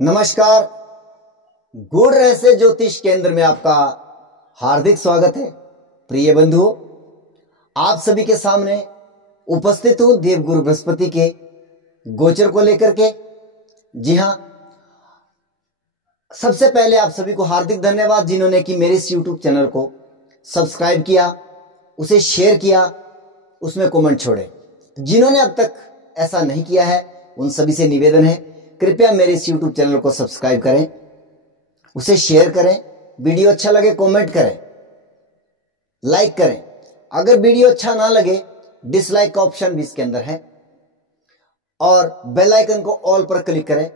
नमस्कार। गूढ़ रहस्य ज्योतिष केंद्र में आपका हार्दिक स्वागत है। प्रिय बंधुओं, आप सभी के सामने उपस्थित हूं देवगुरु बृहस्पति के गोचर को लेकर के। जी हां, सबसे पहले आप सभी को हार्दिक धन्यवाद जिन्होंने कि मेरे इस YouTube चैनल को सब्सक्राइब किया, उसे शेयर किया, उसमें कमेंट छोड़े। जिन्होंने अब तक ऐसा नहीं किया है उन सभी से निवेदन है, कृपया मेरे इस YouTube चैनल को सब्सक्राइब करें, उसे शेयर करें, वीडियो अच्छा लगे कमेंट करें, लाइक करें। अगर वीडियो अच्छा ना लगे डिसलाइक का ऑप्शन भी इसके अंदर है और बेल आइकन को ऑल पर क्लिक करें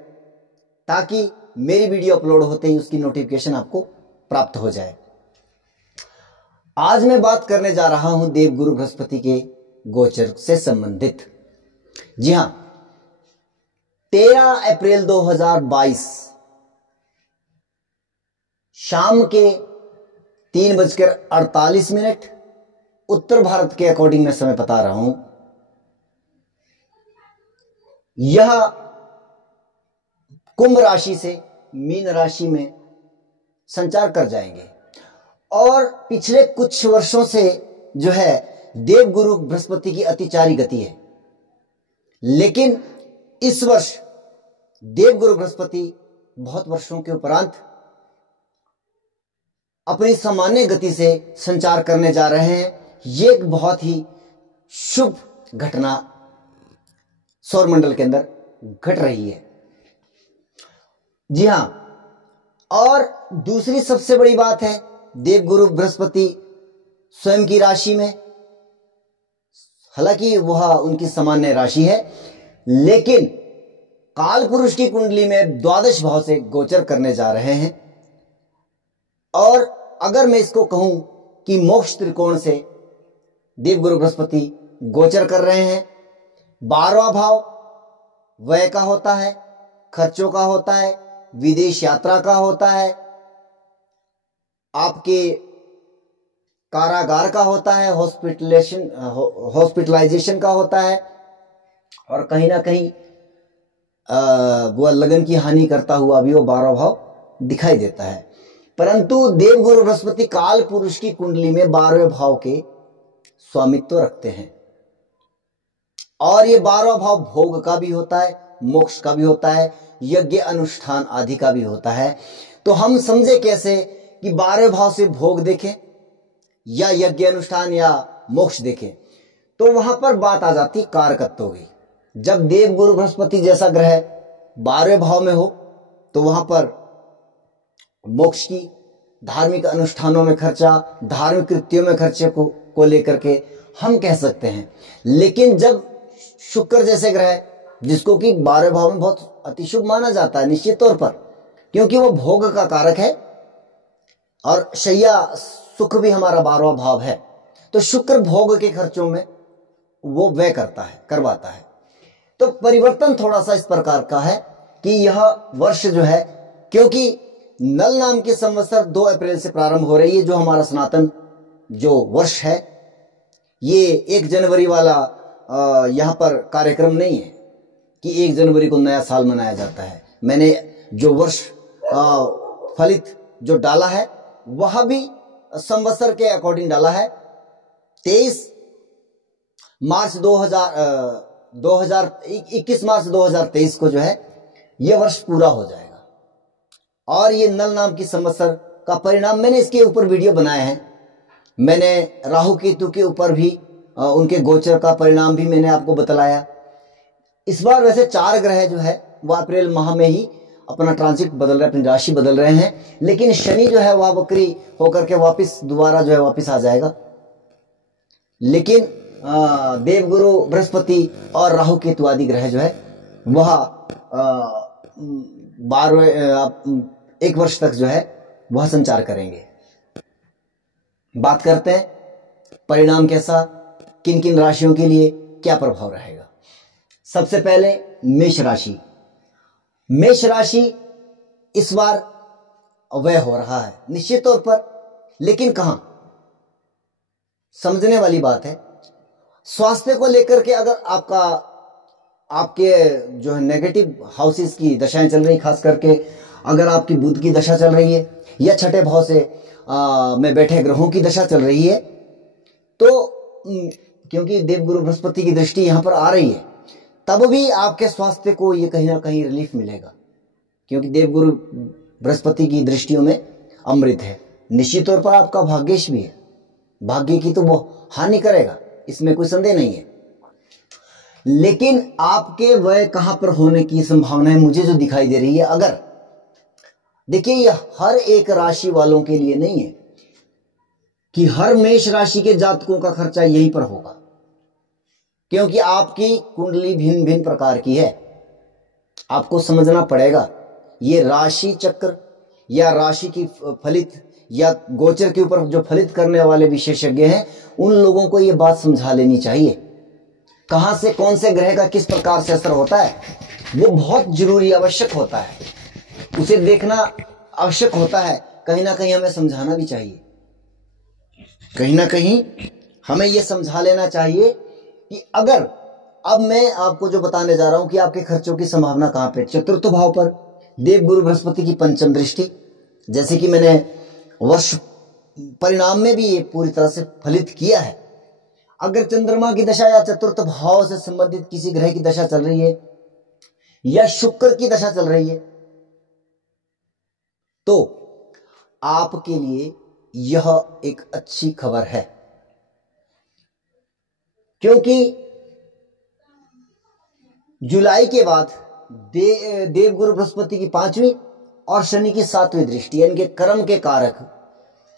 ताकि मेरी वीडियो अपलोड होते ही उसकी नोटिफिकेशन आपको प्राप्त हो जाए। आज मैं बात करने जा रहा हूं देवगुरु बृहस्पति के गोचर से संबंधित। जी हां, 13 अप्रैल 2022 शाम के 3:48 उत्तर भारत के अकॉर्डिंग मैं समय बता रहा हूं। यह कुंभ राशि से मीन राशि में संचार कर जाएंगे और पिछले कुछ वर्षों से जो है देवगुरु बृहस्पति की अतिचारी गति है, लेकिन इस वर्ष देवगुरु बृहस्पति बहुत वर्षों के उपरांत अपनी सामान्य गति से संचार करने जा रहे हैं। यह एक बहुत ही शुभ घटना सौरमंडल के अंदर घट रही है। जी हां, और दूसरी सबसे बड़ी बात है देवगुरु बृहस्पति स्वयं की राशि में, हालांकि वह उनकी सामान्य राशि है, लेकिन काल पुरुष की कुंडली में द्वादश भाव से गोचर करने जा रहे हैं। और अगर मैं इसको कहूं कि मोक्ष त्रिकोण से देवगुरु बृहस्पति गोचर कर रहे हैं, 12वां भाव व्यय का होता है, खर्चों का होता है, विदेश यात्रा का होता है, आपके कारागार का होता है, हॉस्पिटलाइजेशन का होता है, और कहीं ना कहीं वह लगन की हानि करता हुआ भी वो 12वां भाव दिखाई देता है। परंतु देवगुरु बृहस्पति काल पुरुष की कुंडली में 12वें भाव के स्वामित्व रखते हैं और ये 12वां भाव भोग का भी होता है, मोक्ष का भी होता है, यज्ञ अनुष्ठान आदि का भी होता है। तो हम समझे कैसे कि 12वें भाव से भोग देखें या यज्ञ अनुष्ठान या मोक्ष देखें, तो वहां पर बात आ जाती कारकत्व की। जब देवगुरु बृहस्पति जैसा ग्रह 12वें भाव में हो तो वहां पर मोक्ष की, धार्मिक अनुष्ठानों में खर्चा, धार्मिक कृत्यों में खर्चे को लेकर के हम कह सकते हैं। लेकिन जब शुक्र जैसे ग्रह, जिसको कि 12वें भाव में बहुत अतिशुभ माना जाता है निश्चित तौर पर, क्योंकि वो भोग का कारक है और शैया सुख भी हमारा 12वां भाव है, तो शुक्र भोग के खर्चों में वो व्यय करवाता है। तो परिवर्तन थोड़ा सा इस प्रकार का है कि यह वर्ष जो है, क्योंकि नल नाम की संवत्सर 2 अप्रैल से प्रारंभ हो रही है, जो हमारा सनातन जो वर्ष है, ये 1 जनवरी वाला यहां पर कार्यक्रम नहीं है कि 1 जनवरी को नया साल मनाया जाता है। मैंने जो वर्ष फलित जो डाला है वह भी संवत्सर के अकॉर्डिंग डाला है। 21 मार्च 2023 को जो है यह वर्ष पूरा हो जाएगा और ये नल नाम की संवत्सर का परिणाम, मैंने इसके ऊपर वीडियो बनाए हैं। मैंने राहु केतु के ऊपर भी उनके गोचर का परिणाम भी मैंने आपको बतलाया। इस बार वैसे 4 ग्रह जो है वह अप्रैल माह में ही अपना ट्रांजिट बदल रहे, अपनी राशि बदल रहे हैं, लेकिन शनि जो है वह वक्री होकर के वापिस दोबारा जो है वापिस आ जाएगा। लेकिन देवगुरु बृहस्पति और राहु केतु आदि ग्रह जो है वह 1 वर्ष तक जो है वह संचार करेंगे। बात करते हैं परिणाम कैसा, किन किन राशियों के लिए क्या प्रभाव रहेगा। सबसे पहले मेष राशि। मेष राशि इस बार व्यय हो रहा है निश्चित तौर पर, लेकिन कहां, समझने वाली बात है। स्वास्थ्य को लेकर के अगर आपका आपके जो है नेगेटिव हाउसेस की दशाएं चल रही, खास करके अगर आपकी बुध की दशा चल रही है या छठे भाव से में बैठे ग्रहों की दशा चल रही है, तो क्योंकि देवगुरु बृहस्पति की दृष्टि यहां पर आ रही है, तब भी आपके स्वास्थ्य को ये कहीं ना कहीं रिलीफ मिलेगा, क्योंकि देवगुरु बृहस्पति की दृष्टियों में अमृत है। निश्चित तौर पर आपका भाग्येश भी है, भाग्य की तो वो हानि करेगा, इसमें कोई संदेह नहीं है। लेकिन आपके व्यय कहां पर होने की संभावना है मुझे जो दिखाई दे रही है, अगर देखिए यह हर एक राशि वालों के लिए नहीं है कि हर मेष राशि के जातकों का खर्चा यहीं पर होगा, क्योंकि आपकी कुंडली भिन्न भिन्न प्रकार की है। आपको समझना पड़ेगा ये राशि चक्र या राशि की फलित या गोचर के ऊपर जो फलित करने वाले विशेषज्ञ हैं, उन लोगों को ये बात समझा लेनी चाहिए, कहां से कौन से ग्रह का किस प्रकार से असर होता है वो बहुत जरूरी आवश्यक होता है, उसे देखना आवश्यक होता है। कहीं ना कहीं हमें समझाना भी चाहिए, कहीं ना कहीं हमें यह समझा लेना चाहिए कि अगर अब मैं आपको जो बताने जा रहा हूं कि आपके खर्चों की संभावना कहां पे, चतुर्थ भाव पर देवगुरु बृहस्पति की पंचम दृष्टि, जैसे कि मैंने वर्ष परिणाम में भी ये पूरी तरह से फलित किया है। अगर चंद्रमा की दशा या चतुर्थ भाव से संबंधित किसी ग्रह की दशा चल रही है या शुक्र की दशा चल रही है, तो आपके लिए यह एक अच्छी खबर है, क्योंकि जुलाई के बाद देवगुरु बृहस्पति की 5वीं और शनि की 7वीं दृष्टि, यानी कि कर्म के कारक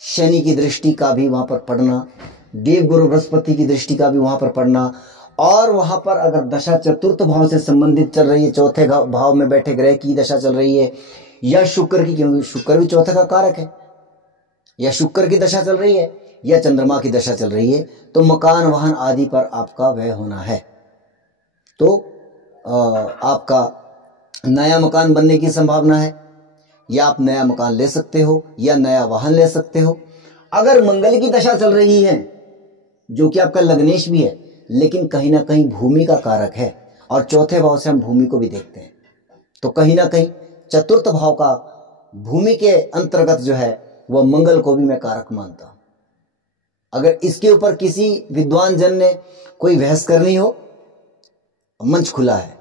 शनि की दृष्टि का भी वहां पर पड़ना, देवगुरु बृहस्पति की दृष्टि का भी वहां पर पड़ना, और वहां पर अगर दशा चतुर्थ भाव से संबंधित चल रही है, चौथे भाव में बैठे ग्रह की दशा चल रही है, या शुक्र की, क्योंकि शुक्र भी चौथे का कारक है, या शुक्र की दशा चल रही है या चंद्रमा की दशा चल रही है, तो मकान वाहन आदि पर आपका व्यय होना है। तो आपका नया मकान बनने की संभावना है, या आप नया मकान ले सकते हो या नया वाहन ले सकते हो। अगर मंगल की दशा चल रही है, जो कि आपका लग्नेश भी है, लेकिन कहीं ना कहीं भूमि का कारक है, और चौथे भाव से हम भूमि को भी देखते हैं, तो कहीं ना कहीं चतुर्थ भाव का भूमि के अंतर्गत जो है वह मंगल को भी मैं कारक मानता हूं। अगर इसके ऊपर किसी विद्वान जन ने कोई बहस करनी हो, मंच खुला है।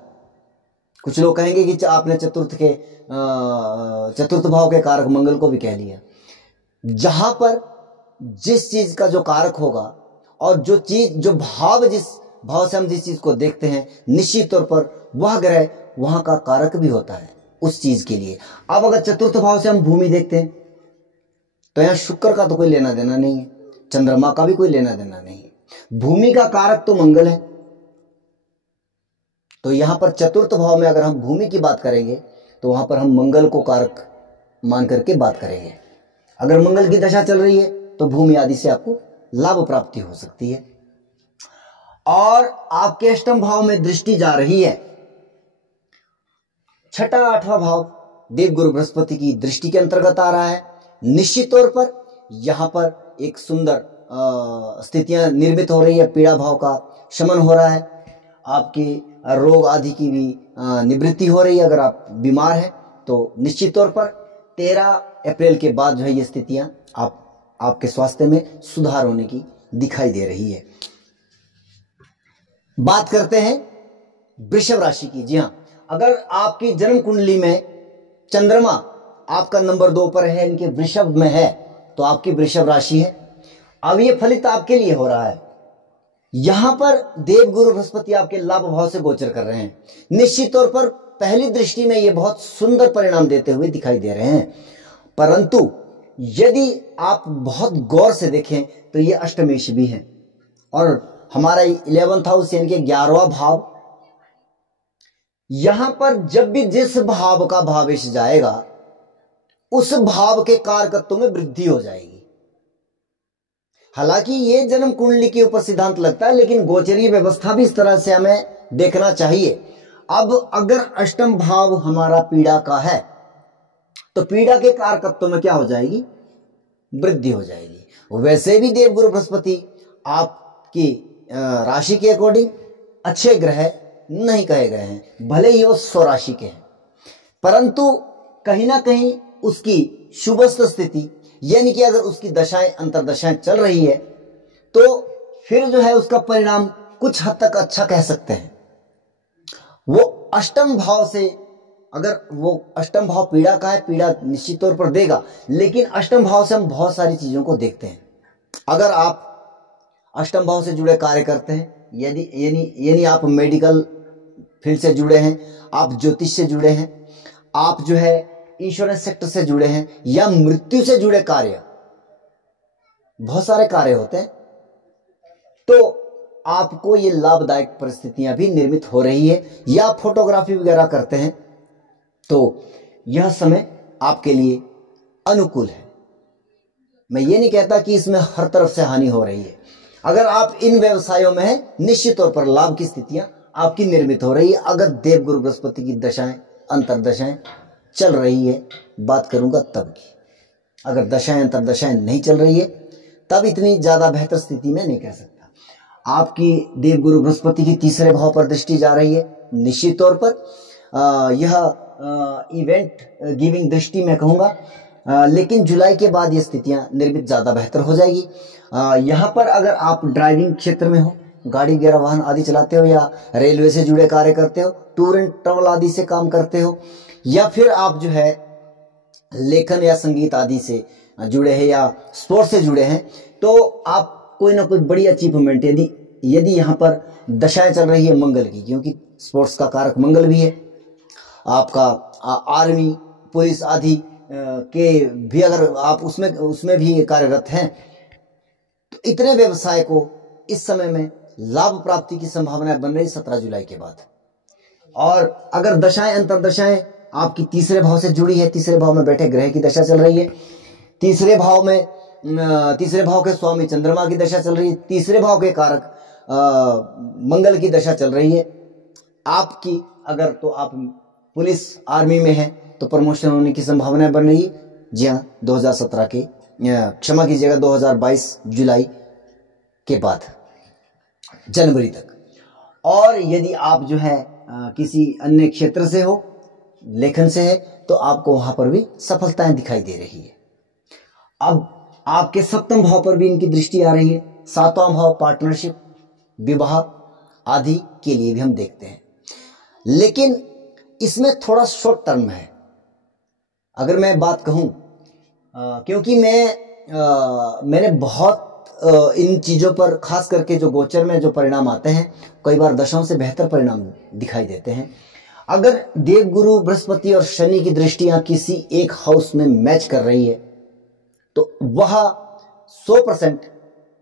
कुछ लोग कहेंगे कि आपने चतुर्थ भाव के कारक मंगल को भी कह लिया। जहां पर जिस चीज का जो कारक होगा और जो चीज, जो भाव, जिस भाव से हम जिस चीज को देखते हैं, निश्चित तौर पर वह ग्रह वहां का कारक भी होता है उस चीज के लिए। अब अगर चतुर्थ भाव से हम भूमि देखते हैं, तो यहां शुक्र का तो कोई लेना देना नहीं है, चंद्रमा का भी कोई लेना देना नहीं है, भूमि का कारक तो मंगल है। तो यहां पर चतुर्थ भाव में अगर हम भूमि की बात करेंगे, तो वहां पर हम मंगल को कारक मान करके बात करेंगे। अगर मंगल की दशा चल रही है तो भूमि आदि से आपको लाभ प्राप्ति हो सकती है। और आपके अष्टम भाव में दृष्टि जा रही है, छठा आठवां भाव देवगुरु बृहस्पति की दृष्टि के अंतर्गत आ रहा है। निश्चित तौर पर यहां पर एक सुंदर स्थितियां निर्मित हो रही है, पीड़ा भाव का शमन हो रहा है, आपकी रोग आदि की भी निवृत्ति हो रही है। अगर आप बीमार हैं तो निश्चित तौर पर 13 अप्रैल के बाद जो है ये स्थितियां आपके स्वास्थ्य में सुधार होने की दिखाई दे रही है। बात करते हैं वृषभ राशि की। जी हां, अगर आपकी जन्म कुंडली में चंद्रमा आपका नंबर 2 पर है, इनके वृषभ में है, तो आपकी वृषभ राशि है। अब ये फलित आपके लिए हो रहा है। यहां पर देवगुरु बृहस्पति आपके लाभ भाव से गोचर कर रहे हैं। निश्चित तौर पर पहली दृष्टि में ये बहुत सुंदर परिणाम देते हुए दिखाई दे रहे हैं, परंतु यदि आप बहुत गौर से देखें तो ये अष्टमेश भी है, और हमारा 11th हाउस यानी कि 11वां भाव, यहां पर जब भी जिस भाव का भावेश जाएगा उस भाव के कारकत्व में वृद्धि हो जाएगी। हालांकि ये जन्म कुंडली के ऊपर सिद्धांत लगता है, लेकिन गोचरीय व्यवस्था भी इस तरह से हमें देखना चाहिए। अब अगर अष्टम भाव हमारा पीड़ा का है, तो पीड़ा के कारकत्व में क्या हो जाएगी? वृद्धि हो जाएगी। वैसे भी देवगुरु बृहस्पति आपकी राशि के अकॉर्डिंग अच्छे ग्रह नहीं कहे गए हैं, भले ही वो स्वराशि के हैं, परंतु कहीं ना कहीं उसकी शुभस्थ स्थिति यानी कि अगर उसकी दशाएं अंतर्दशाएं चल रही है तो फिर जो है उसका परिणाम कुछ हद तक अच्छा कह सकते हैं। वो अष्टम भाव से, अगर वो अष्टम भाव पीड़ा का है, पीड़ा निश्चित तौर पर देगा, लेकिन अष्टम भाव से हम बहुत सारी चीजों को देखते हैं। अगर आप अष्टम भाव से जुड़े कार्य करते हैं, यानी आप मेडिकल फील्ड से जुड़े हैं, आप ज्योतिष से जुड़े हैं, आप जो है इंश्योरेंस सेक्टर से जुड़े हैं, या मृत्यु से जुड़े कार्य, बहुत सारे कार्य होते हैं, तो आपको ये लाभदायक परिस्थितियां भी निर्मित हो रही है, या फोटोग्राफी वगैरह करते हैं तो यह समय आपके लिए अनुकूल है। मैं ये नहीं कहता कि इसमें हर तरफ से हानि हो रही है। अगर आप इन व्यवसायों में हैं, निश्चित तौर पर लाभ की स्थितियां आपकी निर्मित हो रही है, अगर देव गुरु बृहस्पति की दशाएं अंतर्दशाएं चल रही है। बात करूंगा तब की, अगर दशाएं अंतर्दशाएं नहीं चल रही है तब इतनी ज्यादा बेहतर स्थिति में नहीं कह सकता। आपकी देव गुरु बृहस्पति की तीसरे भाव पर दृष्टि जा रही है, निश्चित तौर पर यह इवेंट गिविंग दृष्टि मैं कहूंगा, लेकिन जुलाई के बाद ये स्थितियां निर्मित ज्यादा बेहतर हो जाएगी। यहाँ पर अगर आप ड्राइविंग क्षेत्र में हो, गाड़ी वगैरह वाहन आदि चलाते हो, या रेलवे से जुड़े कार्य करते हो, टूर एंड ट्रैवल आदि से काम करते हो, या फिर आप जो है लेखन या संगीत आदि से जुड़े हैं, या स्पोर्ट्स से जुड़े हैं, तो आप कोई ना कोई बड़ी अचीवमेंट यदि यहाँ पर दशाएं चल रही है मंगल की, क्योंकि स्पोर्ट्स का कारक मंगल भी है, आपका आर्मी पुलिस आदि के भी अगर आप उसमें भी कार्यरत हैं, तो इतने व्यवसाय को इस समय में लाभ प्राप्ति की संभावनाएं बन रही 17 जुलाई के बाद। और अगर दशाएं अंतर्दशाएं आपकी तीसरे भाव से जुड़ी है, तीसरे भाव में बैठे ग्रह की दशा चल रही है, तीसरे भाव के स्वामी चंद्रमा की दशा चल रही है, तीसरे भाव के कारक मंगल की दशा चल रही है आपकी, अगर तो आप पुलिस आर्मी में हैं तो प्रमोशन होने की संभावनाएं बन रही है। जी हाँ, 2017 के क्षमा कीजिएगा 2022 जुलाई के बाद जनवरी तक। और यदि आप जो है किसी अन्य क्षेत्र से हो, लेखन से है, तो आपको वहां पर भी सफलताएं दिखाई दे रही है। अब आपके सप्तम भाव पर भी इनकी दृष्टि आ रही है, सातवां भाव पार्टनरशिप, विवाह आदि के लिए भी हम देखते हैं, लेकिन इसमें थोड़ा शॉर्ट टर्म है अगर मैं बात कहूं, क्योंकि मैंने बहुत इन चीजों पर खास करके जो गोचर में जो परिणाम आते हैं, कई बार दशाओं से बेहतर परिणाम दिखाई देते हैं। अगर देव गुरु बृहस्पति और शनि की दृष्टियां किसी एक हाउस में मैच कर रही है तो वह 100%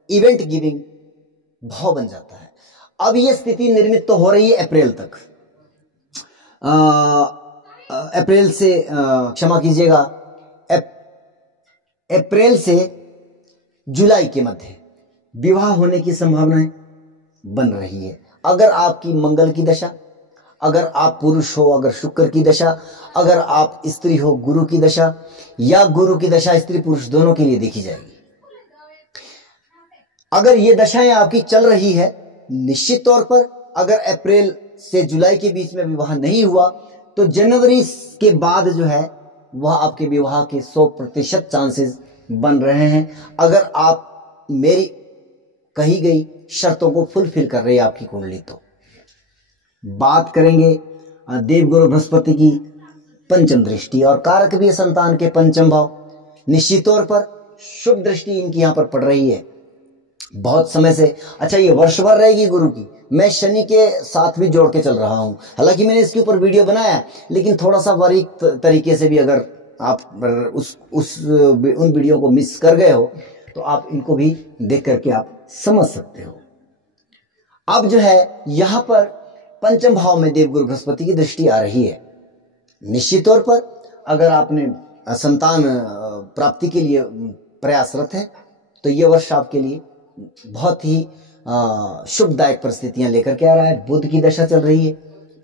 इवेंट गिविंग भाव बन जाता है। अब यह स्थिति निर्मित तो हो रही है अप्रैल तक, अप्रैल से क्षमा कीजिएगा अप्रैल से जुलाई के मध्य विवाह होने की संभावनाएं बन रही है। अगर आपकी मंगल की दशा, अगर आप पुरुष हो अगर शुक्र की दशा, अगर आप स्त्री हो गुरु की दशा, या गुरु की दशा स्त्री पुरुष दोनों के लिए देखी जाएगी। अगर ये दशाएं आपकी चल रही है, निश्चित तौर पर अगर अप्रैल से जुलाई के बीच में विवाह नहीं हुआ तो जनवरी के बाद जो है वह आपके विवाह के 100% चांसेस बन रहे हैं, अगर आप मेरी कही गई शर्तों को फुलफिल कर रहे हैं आपकी कुंडली। तो बात करेंगे देवगुरु बृहस्पति की पंचम दृष्टि, और कारक भी है संतान के पंचम भाव। निश्चित तौर पर शुभ दृष्टि इनकी यहां पर पड़ रही है बहुत समय से। अच्छा, ये वर्ष भर रहेगी गुरु की। मैं शनि के साथ भी जोड़ के चल रहा हूं, हालांकि मैंने इसके ऊपर वीडियो बनाया, लेकिन थोड़ा सा बारीक तरीके से भी अगर आप उन वीडियो को मिस कर गए हो तो आप इनको भी देख करके आप समझ सकते हो। अब जो है यहां पर पंचम भाव में देवगुरु बृहस्पति की दृष्टि आ रही है। निश्चित तौर पर अगर आपने संतान प्राप्ति के लिए प्रयासरत है तो यह वर्ष आपके लिए बहुत ही शुभदायक परिस्थितियां लेकर के आ रहा है। बुध की दशा चल रही है,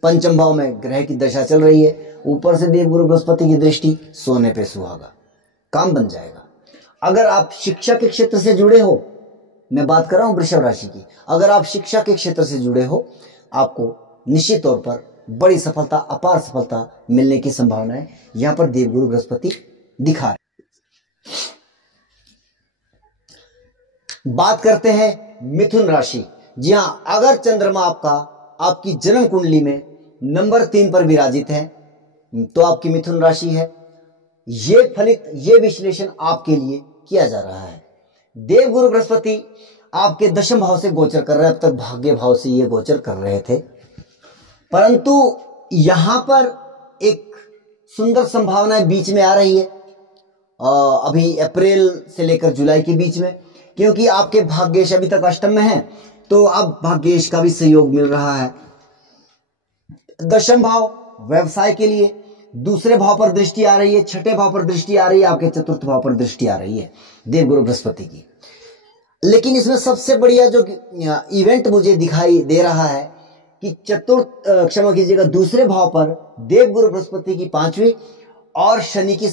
पंचम भाव में ग्रह की दशा चल रही है, ऊपर से देवगुरु बृहस्पति की दृष्टि, सोने पे सुहागा, काम बन जाएगा। अगर आप शिक्षा के क्षेत्र से जुड़े हो, मैं बात कर रहा हूं वृषभ राशि की, अगर आप शिक्षा के क्षेत्र से जुड़े हो, आपको निश्चित तौर पर बड़ी सफलता, अपार सफलता मिलने की संभावना है यहां पर देवगुरु बृहस्पति दिखा रहे। बात करते हैं मिथुन राशि। जी हां, अगर चंद्रमा आपका आपकी जन्म कुंडली में नंबर 3 पर विराजित है तो आपकी मिथुन राशि है। ये विश्लेषण आपके लिए किया जा रहा है। देवगुरु बृहस्पति आपके दशम भाव से गोचर कर रहे हैं। अब तक भाग्य भाव से ये गोचर कर रहे थे, परंतु यहां पर एक सुंदर संभावना बीच में आ रही है अभी अप्रैल से लेकर जुलाई के बीच में, क्योंकि आपके भाग्येश अभी तक अष्टम में है, तो अब भाग्येश का भी सहयोग मिल रहा है। दशम भाव व्यवसाय के लिए दूसरे भाव पर दृष्टि आ रही है, छठे भाव पर दृष्टि आ रही है, आपके चतुर्थ भाव पर दृष्टि आ रही है देवगुरु बृहस्पति की। लेकिन इसमें सबसे बढ़िया जो इवेंट मुझे दिखाई दे रहा है कि क्षमा कीजिएगा, दूसरे भाव पर देवगुरु बृहस्पति की 5वीं और शनि की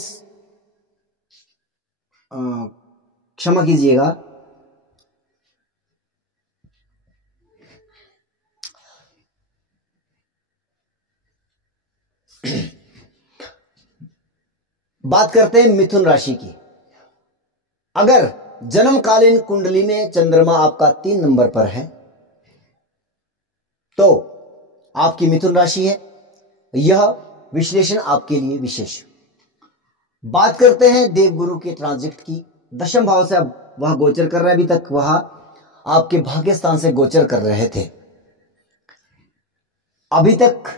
क्षमा कीजिएगा बात करते हैं मिथुन राशि की। अगर जन्मकालीन कुंडली में चंद्रमा आपका 3 नंबर पर है तो आपकी मिथुन राशि है। यह विश्लेषण आपके लिए विशेष। बात करते हैं देवगुरु के ट्रांजिट की। दशम भाव से अब वह गोचर कर रहा है, अभी तक वह आपके भाग्य स्थान से गोचर कर रहे थे। अभी तक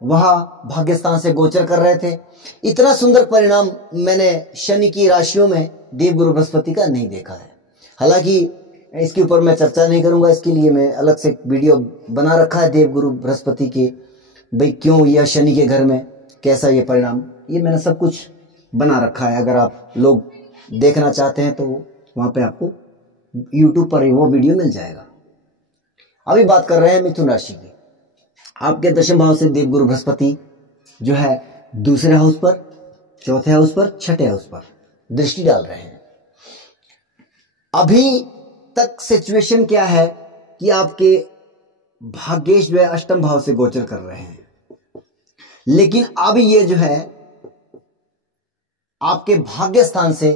वह भाग्य स्थान से गोचर कर रहे थे। इतना सुंदर परिणाम मैंने शनि की राशियों में देवगुरु बृहस्पति का नहीं देखा है। हालांकि इसके ऊपर मैं चर्चा नहीं करूंगा, इसके लिए मैं अलग से वीडियो बना रखा है देवगुरु बृहस्पति के, भाई क्यों यह शनि के घर में, कैसा ये परिणाम, ये मैंने सब कुछ बना रखा है। अगर आप लोग देखना चाहते हैं तो वहां पे आपको YouTube पर वो वीडियो मिल जाएगा। अभी बात कर रहे हैं मिथुन राशि की। आपके दशम भाव से देवगुरु बृहस्पति जो है दूसरे हाउस पर, चौथे हाउस पर, छठे हाउस पर दृष्टि डाल रहे हैं। अभी तक सिचुएशन क्या है कि आपके भाग्येश जो है अष्टम भाव से गोचर कर रहे हैं, लेकिन अब ये जो है आपके भाग्य स्थान से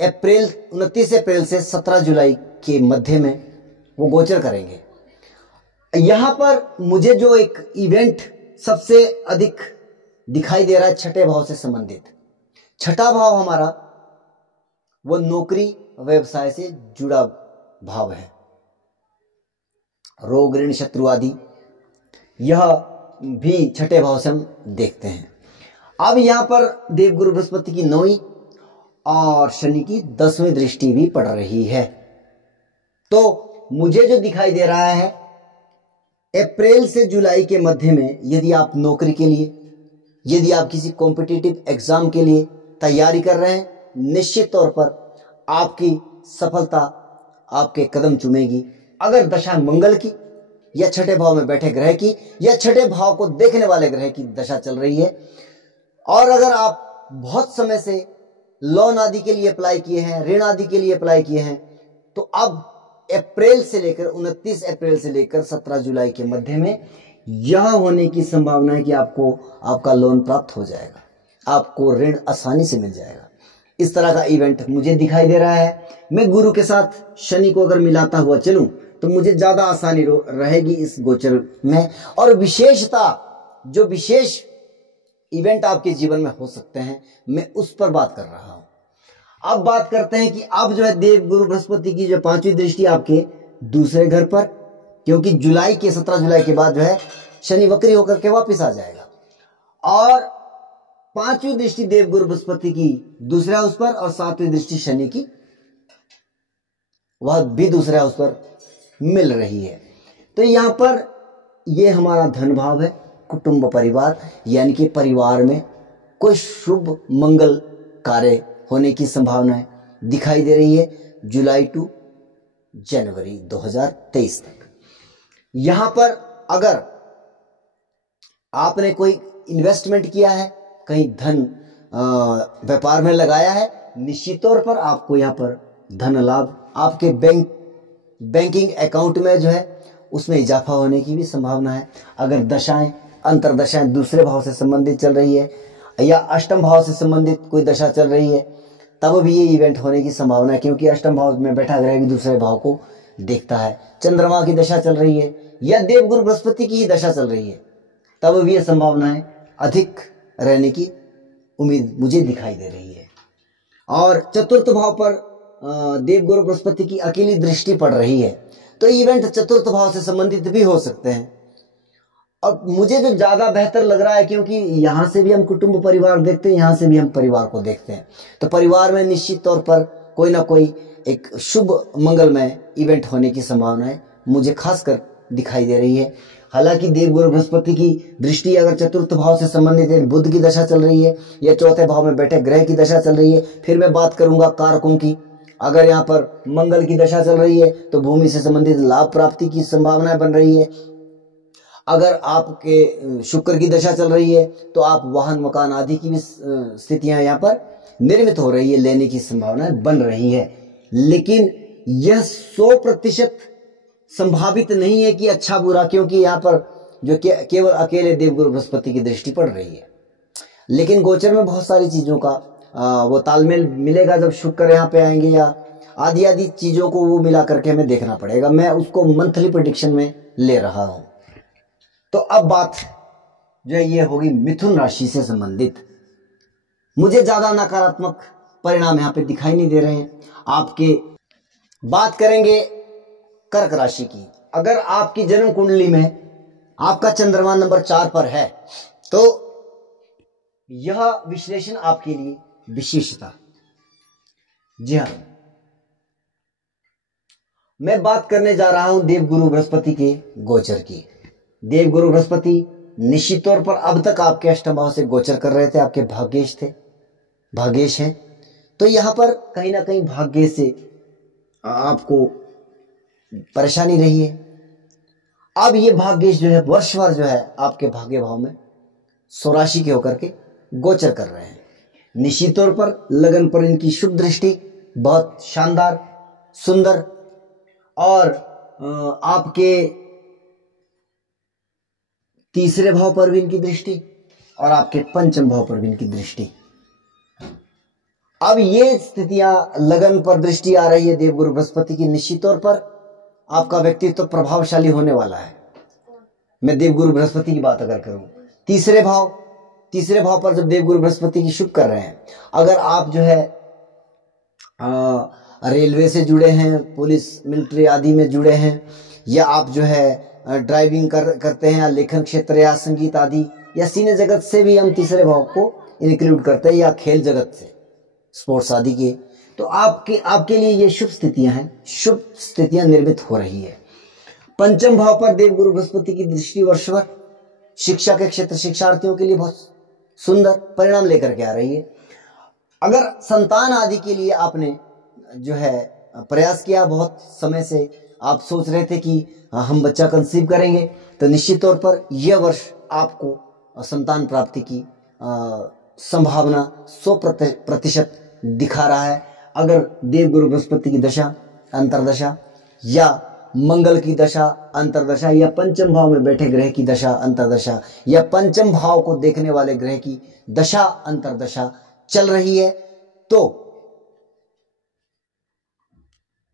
29 अप्रैल से 17 जुलाई के मध्य में वो गोचर करेंगे। यहां पर मुझे जो एक इवेंट सबसे अधिक दिखाई दे रहा है छठे भाव से संबंधित। छठा भाव हमारा वो नौकरी व्यवसाय से जुड़ा भाव है। रोग ऋण शत्रु आदि यह भी छठे भाव से हम देखते हैं। अब यहां पर देवगुरु बृहस्पति की 9वीं और शनि की 10वीं दृष्टि भी पड़ रही है। तो मुझे जो दिखाई दे रहा है अप्रैल से जुलाई के मध्य में यदि आप नौकरी के लिए, यदि आप किसी कॉम्पिटिटिव एग्जाम के लिए तैयारी कर रहे हैं, निश्चित तौर पर आपकी सफलता आपके कदम चूमेगी। अगर दशा मंगल की या छठे भाव में बैठे ग्रह की या छठे भाव को देखने वाले ग्रह की दशा चल रही है, और अगर आप बहुत समय से लोन आदि के लिए अप्लाई किए हैं, ऋण आदि के लिए अप्लाई किए हैं, तो अब अप्रैल से लेकर 29 अप्रैल से लेकर 17 जुलाई के मध्य में यह होने की संभावना है कि आपको आपका लोन प्राप्त हो जाएगा, आपको ऋण आसानी से मिल जाएगा। इस तरह का इवेंट मुझे दिखाई दे रहा है। मैं गुरु के साथ शनि को अगर मिलाता हुआ चलूं तो मुझे ज्यादा आसानी रहेगी इस गोचर में, और विशेषता जो विशेष इवेंट आपके जीवन में हो सकते हैं मैं उस पर बात कर रहा हूं। अब बात करते हैं कि अब जो है देवगुरु बृहस्पति की जो 5वीं दृष्टि आपके दूसरे घर पर, क्योंकि जुलाई के 17 जुलाई के बाद जो है शनि वक्री होकर के वापस आ जाएगा, और 5वीं दृष्टि देवगुरु बृहस्पति की दूसरे हाउस पर और 7वीं दृष्टि शनि की वह भी दूसरे हाउस पर मिल रही है। तो यहां पर यह हमारा धन भाव है, कुटुंब परिवार, यानी कि परिवार में कोई शुभ मंगल कार्य होने की संभावनाएं दिखाई दे रही है जुलाई टू जनवरी 2023 तक। यहां पर अगर आपने कोई इन्वेस्टमेंट किया है, कहीं धन व्यापार में लगाया है, निश्चित तौर पर आपको यहां पर धन लाभ आपके बैंकिंग अकाउंट में जो है उसमें इजाफा होने की भी संभावना है। अगर दशाएं अंतरदशाएं दूसरे भाव से संबंधित चल रही है या अष्टम भाव से संबंधित कोई दशा चल रही है तब भी ये इवेंट होने की संभावना है, क्योंकि अष्टम भाव में बैठा ग्रह भी दूसरे भाव को देखता है। चंद्रमा की दशा चल रही है या देवगुरु बृहस्पति की ही दशा चल रही है तब भी ये संभावनाएं अधिक रहने की उम्मीद मुझे दिखाई दे रही है। और चतुर्थ भाव पर देवगुरु बृहस्पति की अकेली दृष्टि पड़ रही है, तो इवेंट चतुर्थ भाव से संबंधित भी हो सकते हैं। अब मुझे जो ज्यादा बेहतर लग रहा है, क्योंकि यहां से भी हम कुटुंब परिवार देखते हैं, यहां से भी हम परिवार को देखते हैं, तो परिवार में निश्चित तौर पर कोई ना कोई एक शुभ मंगलमय इवेंट होने की संभावनाएं मुझे खासकर दिखाई दे रही है। हालांकि देवगुरु बृहस्पति की दृष्टि अगर चतुर्थ भाव से संबंधित है, बुध की दशा चल रही है या चौथे भाव में बैठे ग्रह की दशा चल रही है, फिर मैं बात करूंगा कारकों की। अगर यहाँ पर मंगल की दशा चल रही है तो भूमि से संबंधित लाभ प्राप्ति की संभावनाएं बन रही है। अगर आपके शुक्र की दशा चल रही है तो आप वाहन मकान आदि की भी स्थितियां यहाँ पर निर्मित हो रही है, लेने की संभावनाएं बन रही है। लेकिन यह 100% संभावित नहीं है कि अच्छा बुरा, क्योंकि यहाँ पर जो केवल अकेले देवगुरु बृहस्पति की दृष्टि पड़ रही है। लेकिन गोचर में बहुत सारी चीजों का वो तालमेल मिलेगा जब शुक्र यहाँ पे आएंगे, या आदि आदि चीजों को वो मिला करके हमें देखना पड़ेगा। मैं उसको मंथली प्रेडिक्शन में ले रहा हूं। तो अब बात जो है ये होगी मिथुन राशि से संबंधित। मुझे ज्यादा नकारात्मक परिणाम यहाँ पे दिखाई नहीं दे रहे हैं आपके। बात करेंगे कर्क राशि की। अगर आपकी जन्म कुंडली में आपका चंद्रमा नंबर 4 पर है तो यह विश्लेषण आपके लिए विशेषता। जी हाँ, मैं बात करने जा रहा हूं देवगुरु बृहस्पति के गोचर की। देवगुरु बृहस्पति निश्चित तौर पर अब तक आपके अष्टम भाव से गोचर कर रहे थे, आपके भाग्येश थे, भाग्येश हैं। तो यहां पर कहीं ना कहीं भाग्य से आपको परेशानी रही है। अब ये भाग्येश जो है वर्षभर जो है आपके भाग्य भाव में स्वराशि के होकर के गोचर कर रहे हैं। निश्चित तौर पर लगन पर इनकी शुभ दृष्टि बहुत शानदार सुंदर, और आपके तीसरे भाव पर भी इनकी दृष्टि और आपके पंचम भाव पर भी इनकी दृष्टि। अब ये स्थितियां लगन पर दृष्टि आ रही है देवगुरु बृहस्पति की, निश्चित तौर पर आपका व्यक्तित्व प्रभावशाली होने वाला है। मैं देवगुरु बृहस्पति की बात अगर करूं, तीसरे भाव पर जब देवगुरु बृहस्पति की शुभ कर रहे हैं, अगर आप जो है रेलवे से जुड़े हैं, पुलिस मिलिट्री आदि में जुड़े हैं, या आप जो है ड्राइविंग करते हैं, या लेखन क्षेत्र या संगीत आदि या सिने जगत से भी हम तीसरे भाव को इंक्लूड करते हैं, या खेल जगत से स्पोर्ट्स आदि के, तो आपके लिए ये शुभ स्थितियां हैं, शुभ स्थितियां निर्मित हो रही है। पंचम भाव पर देवगुरु बृहस्पति की दृष्टि वर्षभर शिक्षा के क्षेत्र शिक्षार्थियों के लिए बहुत सुंदर परिणाम लेकर के आ रही है। अगर संतान आदि के लिए आपने जो है प्रयास किया, बहुत समय से आप सोच रहे थे कि हम बच्चा कंसीव करेंगे, तो निश्चित तौर पर यह वर्ष आपको संतान प्राप्ति की संभावना 100% दिखा रहा है। अगर देवगुरु बृहस्पति की दशा अंतरदशा, या मंगल की दशा अंतरदशा, या पंचम भाव में बैठे ग्रह की दशा अंतरदशा, या पंचम भाव को देखने वाले ग्रह की दशा अंतरदशा चल रही है, तो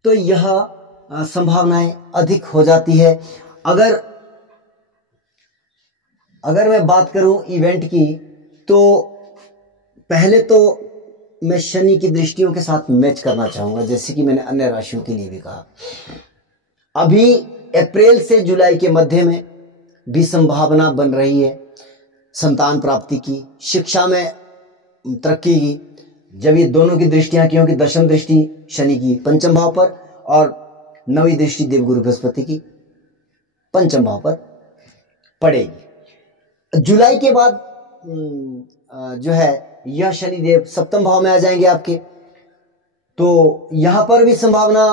यह संभावनाएं अधिक हो जाती है। अगर मैं बात करूं इवेंट की, तो पहले तो मैं शनि की दृष्टियों के साथ मैच करना चाहूंगा, जैसे कि मैंने अन्य राशियों के लिए भी कहा। अभी अप्रैल से जुलाई के मध्य में भी संभावना बन रही है संतान प्राप्ति की, शिक्षा में तरक्की की, जब ये दोनों की दृष्टियां, क्योंकि दशम दृष्टि शनि की पंचम भाव पर और नवी दृष्टि देवगुरु बृहस्पति की पंचम भाव पर पड़ेगी। जुलाई के बाद जो है यह शनिदेव सप्तम भाव में आ जाएंगे आपके, तो यहां पर भी संभावना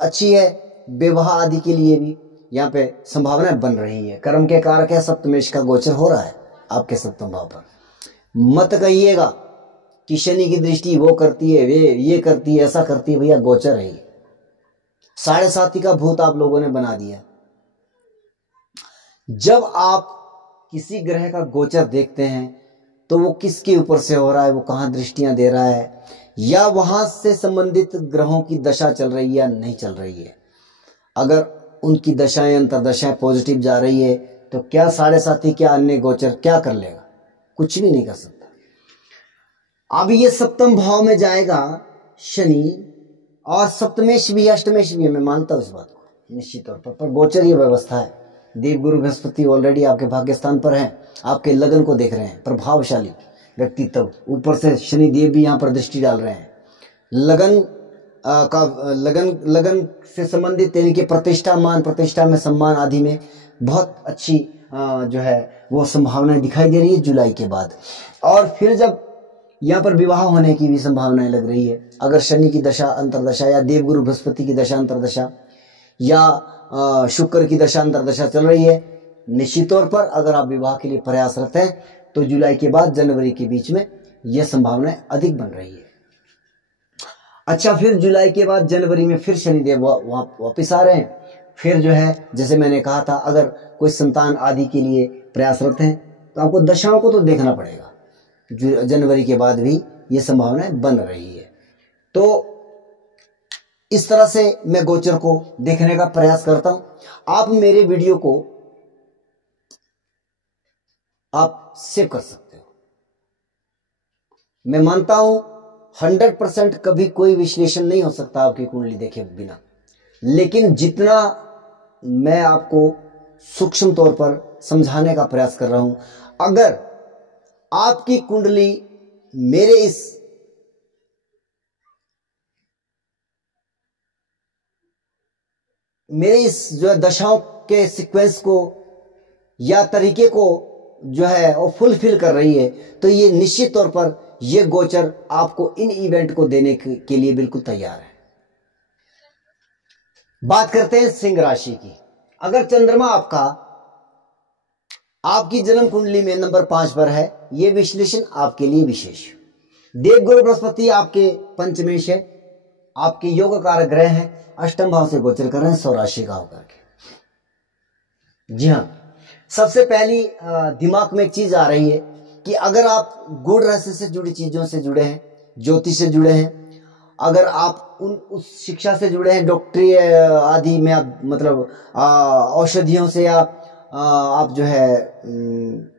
अच्छी है। विवाह आदि के लिए भी यहाँ पे संभावनाएं बन रही है। कर्म के कारक है, सप्तमेश का गोचर हो रहा है आपके सप्तम भाव पर। मत कहिएगा कि शनि की दृष्टि वो करती है, वे ये करती है, ऐसा करती है, भैया गोचर है ये। 7.5 का भूत आप लोगों ने बना दिया। जब आप किसी ग्रह का गोचर देखते हैं तो वो किसके ऊपर से हो रहा है, वो कहाँ दृष्टियां दे रहा है, या वहां से संबंधित ग्रहों की दशा चल रही है या नहीं चल रही है। अगर उनकी दशाएं अंतरदशाएं पॉजिटिव जा रही है तो क्या साढ़े साथी, क्या अन्य गोचर क्या कर लेगा, कुछ भी नहीं कर सकता। अब ये सप्तम भाव में जाएगा शनि, और सप्तमेश भी अष्टमेश भी, मैं मानता हूं इस बात को निश्चित तौर पर गोचर ये व्यवस्था है। देवगुरु बृहस्पति ऑलरेडी आपके भाग्य स्थान पर हैं, आपके लगन को देख रहे हैं, प्रभावशाली व्यक्तित्व, ऊपर से शनि देव भी यहाँ पर दृष्टि डाल रहे हैं। लगन से संबंधित यानी कि प्रतिष्ठा, मान प्रतिष्ठा में, सम्मान आदि में बहुत अच्छी जो है वो संभावनाएं दिखाई दे रही है जुलाई के बाद। और फिर जब यहाँ पर विवाह होने की भी संभावनाएं लग रही है, अगर शनि की दशा अंतरदशा या देवगुरु बृहस्पति की दशा अंतरदशा या शुक्र की दशा अंतरदशा चल रही है, निश्चित तौर पर अगर आप विवाह के लिए प्रयासरत हैं तो जुलाई के बाद जनवरी के बीच में यह संभावनाएं अधिक बन रही है। अच्छा, फिर जुलाई के बाद जनवरी में फिर शनिदेव वापिस आ रहे हैं। फिर जो है जैसे मैंने कहा था, अगर कोई संतान आदि के लिए प्रयासरत हैं तो आपको दशाओं को तो देखना पड़ेगा। जनवरी के बाद भी ये संभावनाएं बन रही है। तो इस तरह से मैं गोचर को देखने का प्रयास करता हूं। आप मेरे वीडियो को आप सेव कर सकते हो। मैं मानता हूं 100% कभी कोई विश्लेषण नहीं हो सकता आपकी कुंडली देखे बिना, लेकिन जितना मैं आपको सूक्ष्म तौर पर समझाने का प्रयास कर रहा हूं, अगर आपकी कुंडली मेरे इस जो है दशाओं के सीक्वेंस को या तरीके को जो है वो फुलफिल कर रही है, तो ये निश्चित तौर पर ये गोचर आपको इन इवेंट को देने के लिए बिल्कुल तैयार है। बात करते हैं सिंह राशि की। अगर चंद्रमा आपकी जन्म कुंडली में नंबर 5 पर है, यह विश्लेषण आपके लिए विशेष। देवगुरु बृहस्पति आपके पंचमेश है, आपके योग कारक ग्रह हैं, अष्टम भाव से गोचर कर रहे हैं स्वराशि का होकर के। जी हाँ, सबसे पहली दिमाग में एक चीज आ रही है कि अगर आप गूढ़ रहस्य से जुड़ी चीजों से जुड़े हैं, ज्योतिष से जुड़े हैं, अगर आप उस शिक्षा से जुड़े हैं, डॉक्टरी आदि में आप मतलब औषधियों से, या आप जो है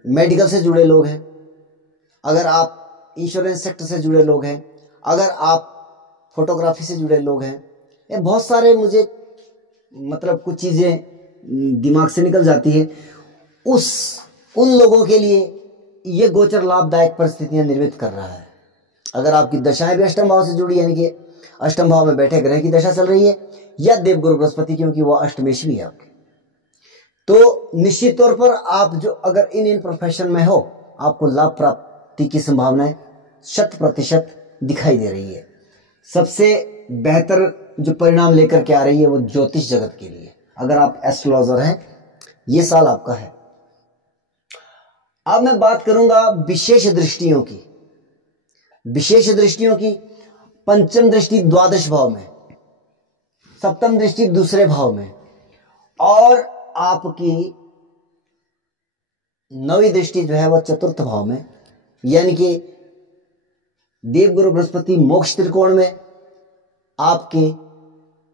मेडिकल से जुड़े लोग हैं, अगर आप इंश्योरेंस सेक्टर से जुड़े लोग हैं, अगर आप फोटोग्राफी से जुड़े लोग हैं, ये बहुत सारे मुझे मतलब कुछ चीजें दिमाग से निकल जाती है, उन लोगों के लिए ये गोचर लाभदायक परिस्थितियां निर्मित कर रहा है। अगर आपकी दशाएं भी अष्टम भाव से जुड़ी, यानी कि अष्टम भाव में बैठे ग्रह की दशा चल रही है, या देवगुरु बृहस्पति क्योंकि वो अष्टमेश भी है आपके, तो निश्चित तौर पर आप जो अगर इन प्रोफेशन में हो, आपको लाभ प्राप्ति की संभावनाएं 100% दिखाई दे रही है। सबसे बेहतर जो परिणाम लेकर के आ रही है वो ज्योतिष जगत के लिए। अगर आप एस्ट्रोलॉजर हैं, ये साल आपका है। अब मैं बात करूंगा विशेष दृष्टियों की। विशेष दृष्टियों की पंचम दृष्टि द्वादश भाव में, सप्तम दृष्टि दूसरे भाव में, और आपकी नवी दृष्टि जो है वह चतुर्थ भाव में, यानी कि देवगुरु बृहस्पति मोक्ष त्रिकोण में आपके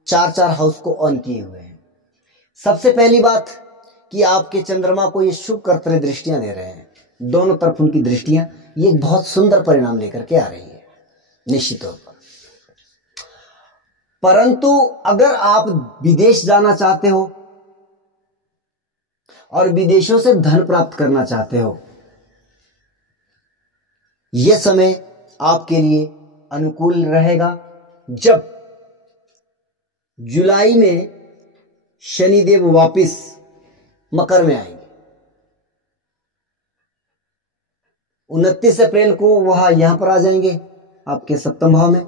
4 हाउस को ऑन किए हुए हैं। सबसे पहली बात कि आपके चंद्रमा को ये शुभ कर्तव्य दृष्टियां दे रहे हैं, दोनों तरफ उनकी दृष्टियां, ये बहुत सुंदर परिणाम लेकर के आ रही है निश्चित तौर पर। परंतु अगर आप विदेश जाना चाहते हो और विदेशों से धन प्राप्त करना चाहते हो, यह समय आपके लिए अनुकूल रहेगा जब जुलाई में शनिदेव वापिस मकर में आएंगे। 29 अप्रैल को वह यहां पर आ जाएंगे आपके सप्तम भाव में।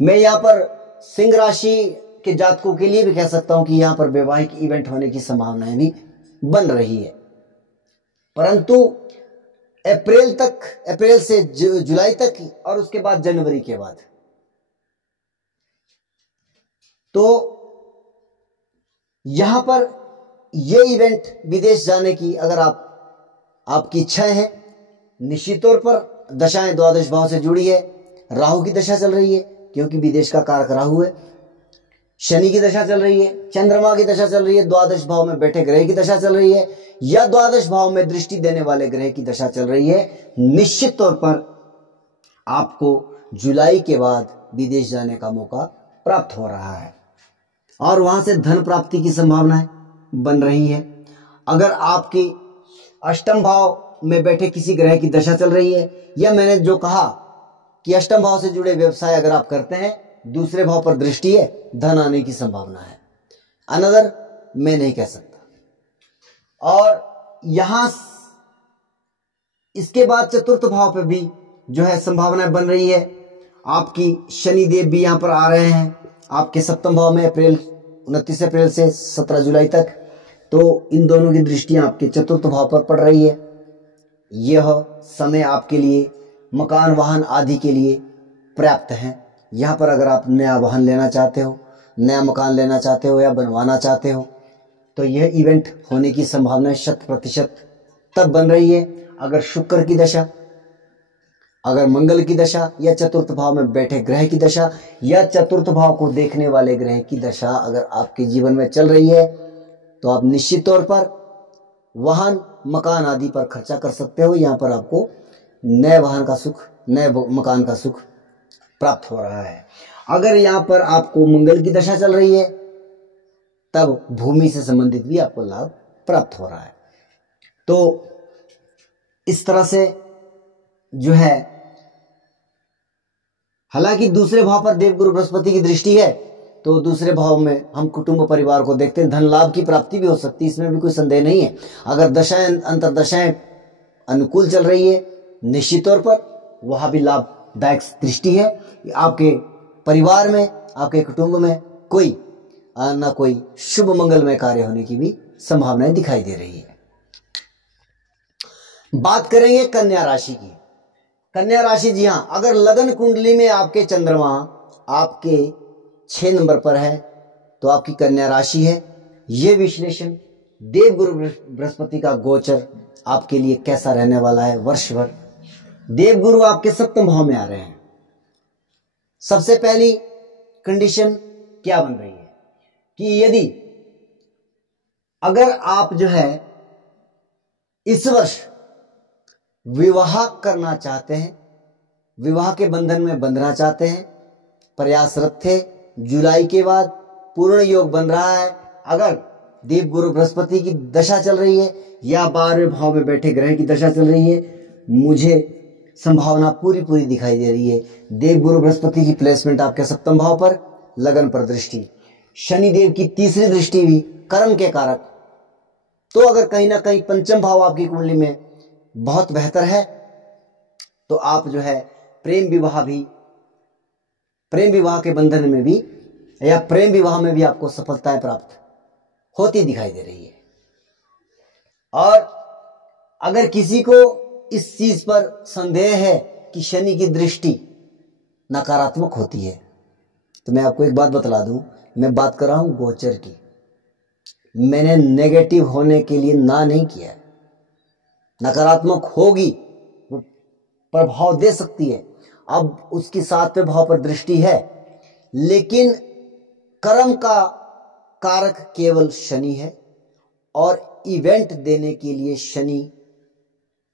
मैं यहां पर सिंह राशि के जातकों के लिए भी कह सकता हूं कि यहां पर वैवाहिक इवेंट होने की संभावनाएं भी बन रही है, परंतु अप्रैल से जुलाई तक, और उसके बाद जनवरी के बाद। तो यहां पर ये इवेंट विदेश जाने की अगर आपकी इच्छाएं हैं, निश्चित तौर पर दशाएं द्वादश भाव से जुड़ी है। राहु की दशा चल रही है क्योंकि विदेश का कारक राहु है। शनि की दशा चल रही है, चंद्रमा की दशा चल रही है, द्वादश भाव में बैठे ग्रह की दशा चल रही है, या द्वादश भाव में दृष्टि देने वाले ग्रह की दशा चल रही है। निश्चित तौर पर आपको जुलाई के बाद विदेश जाने का मौका प्राप्त हो रहा है और वहां से धन प्राप्ति की संभावनाएं बन रही है। अगर आपकी अष्टम भाव में बैठे किसी ग्रह की दशा चल रही है, या मैंने जो कहा कि अष्टम भाव से जुड़े व्यवसाय अगर आप करते हैं, दूसरे भाव पर दृष्टि है, धन आने की संभावना है। अनदर मैं नहीं कह सकता। और यहां इसके बाद चतुर्थ भाव पर भी जो है संभावनाएं बन रही है। आपकी शनि देव भी यहां पर आ रहे हैं आपके सप्तम भाव में 29 अप्रैल से 17 जुलाई तक। तो इन दोनों की दृष्टियां आपके चतुर्थ भाव पर पड़ रही है। यह समय आपके लिए मकान वाहन आदि के लिए पर्याप्त है। यहाँ पर अगर आप नया वाहन लेना चाहते हो, नया मकान लेना चाहते हो या बनवाना चाहते हो, तो यह इवेंट होने की संभावना 100% तब बन रही है अगर शुक्र की दशा, अगर मंगल की दशा, या चतुर्थ भाव में बैठे ग्रह की दशा, या चतुर्थ भाव को देखने वाले ग्रह की दशा अगर आपके जीवन में चल रही है, तो आप निश्चित तौर पर वाहन मकान आदि पर खर्चा कर सकते हो। यहाँ पर आपको नए वाहन का सुख, नए मकान का सुख प्राप्त हो रहा है। अगर यहाँ पर आपको मंगल की दशा चल रही है, तब भूमि से संबंधित भी आपको लाभ प्राप्त हो रहा है। तो इस तरह से जो है, हालांकि दूसरे भाव पर देवगुरु बृहस्पति की दृष्टि है, तो दूसरे भाव में हम कुटुंब परिवार को देखते हैं, धन लाभ की प्राप्ति भी हो सकती है, इसमें भी कोई संदेह नहीं है। अगर दशाएं अंतरदशाएं अनुकूल चल रही है, निश्चित तौर पर वहां भी लाभदायक दृष्टि है। आपके परिवार में, आपके कुटुंब में कोई ना कोई शुभ मंगलमय कार्य होने की भी संभावनाएं दिखाई दे रही है। बात करेंगे कन्या राशि की। कन्या राशि, जी हां, अगर लगन कुंडली में आपके चंद्रमा आपके 6 नंबर पर है, तो आपकी कन्या राशि है। यह विश्लेषण देवगुरु बृहस्पति का गोचर आपके लिए कैसा रहने वाला है वर्ष भर। देवगुरु आपके सप्तम भाव में आ रहे हैं। सबसे पहली कंडीशन क्या बन रही है कि यदि अगर आप जो है इस वर्ष विवाह करना चाहते हैं, विवाह के बंधन में बंधना चाहते हैं, प्रयासरत थे, जुलाई के बाद पूर्ण योग बन रहा है। अगर देवगुरु बृहस्पति की दशा चल रही है या 12वें भाव में बैठे ग्रह की दशा चल रही है, मुझे संभावना पूरी दिखाई दे रही है। देवगुरु बृहस्पति की प्लेसमेंट आपके सप्तम भाव पर, लगन पर दृष्टि, शनि देव की तीसरी दृष्टि भी कर्म के कारक। तो अगर कहीं ना कहीं पंचम भाव आपकी कुंडली में बहुत बेहतर है, तो आप जो है प्रेम विवाह के बंधन में भी या प्रेम विवाह में भी आपको सफलताएं प्राप्त होती दिखाई दे रही है। और अगर किसी को इस चीज पर संदेह है कि शनि की दृष्टि नकारात्मक होती है, तो मैं आपको एक बात बतला दूं, मैं बात कर रहा हूं गोचर की। मैंने नेगेटिव होने के लिए ना नहीं किया। नकारात्मक होगी, वो प्रभाव दे सकती है। अब उसकी 7वें भाव पर दृष्टि है, लेकिन कर्म का कारक केवल शनि है और इवेंट देने के लिए शनि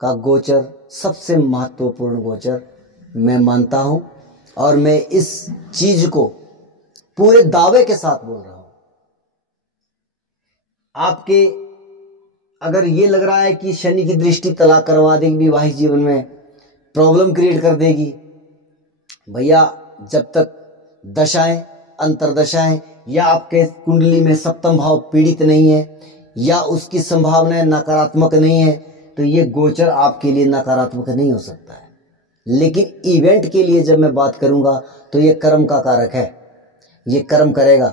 का गोचर सबसे महत्वपूर्ण गोचर मैं मानता हूं। और मैं इस चीज को पूरे दावे के साथ बोल रहा हूं। आपके अगर ये लग रहा है कि शनि की दृष्टि तलाक करवा देगी, विवाहिक जीवन में प्रॉब्लम क्रिएट कर देगी, भैया जब तक दशाएं अंतरदशाएं या आपके कुंडली में सप्तम भाव पीड़ित नहीं है या उसकी संभावनाएं नकारात्मक नहीं है, तो ये गोचर आपके लिए नकारात्मक नहीं हो सकता है। लेकिन इवेंट के लिए जब मैं बात करूंगा, तो ये कर्म का कारक है। ये कर्म करेगा।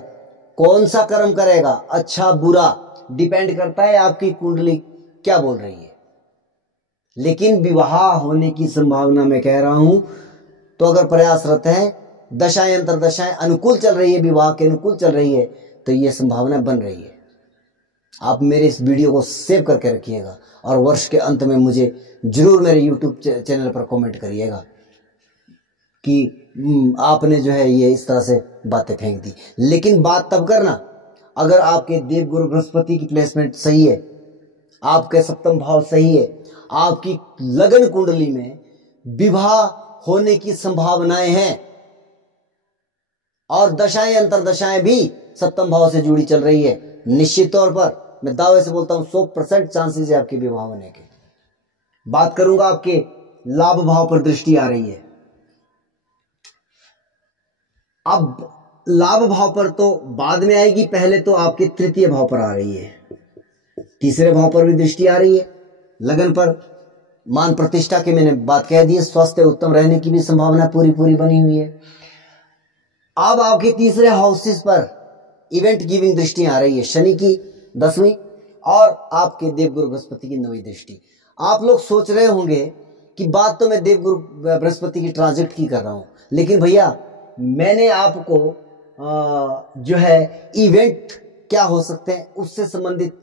कौन सा कर्म करेगा, अच्छा बुरा, डिपेंड करता है आपकी कुंडली क्या बोल रही है। लेकिन विवाह होने की संभावना मैं कह रहा हूं, तो अगर प्रयासरत है, दशाएं अंतरदशाएं अनुकूल चल रही है, विवाह के अनुकूल चल रही है, तो ये संभावना बन रही है। आप मेरे इस वीडियो को सेव करके रखिएगा और वर्ष के अंत में मुझे जरूर मेरे यूट्यूब चैनल पर कमेंट करिएगा कि आपने जो है ये इस तरह से बातें फेंक दी। लेकिन बात तब करना अगर आपके देवगुरु बृहस्पति की प्लेसमेंट सही है, आपके सप्तम भाव सही है, आपकी लगन कुंडली में विवाह होने की संभावनाएं हैं और दशाएं अंतरदशाएं भी सप्तम भाव से जुड़ी चल रही है, निश्चित तौर पर मैं दावे से बोलता हूं 100% चांसेस है आपके विवाह होने के। बात करूंगा आपके लाभ भाव पर दृष्टि आ रही है। अब लाभ भाव पर तो बाद में आएगी, पहले तो आपके तृतीय भाव पर आ रही है, तीसरे भाव पर भी दृष्टि आ रही है, लगन पर, मान प्रतिष्ठा की मैंने बात कह दी है, स्वास्थ्य उत्तम रहने की भी संभावना पूरी पूरी बनी हुई है। अब आपके तीसरे हाउसेस पर इवेंट गिविंग दृष्टि आ रही है, शनि की 10वीं और आपके देवगुरु बृहस्पति की 9वीं दृष्टि। आप लोग सोच रहे होंगे कि बात तो मैं देवगुरु बृहस्पति की ट्रांजिट की कर रहा हूं, लेकिन भैया मैंने आपको जो है इवेंट क्या हो सकते हैं उससे संबंधित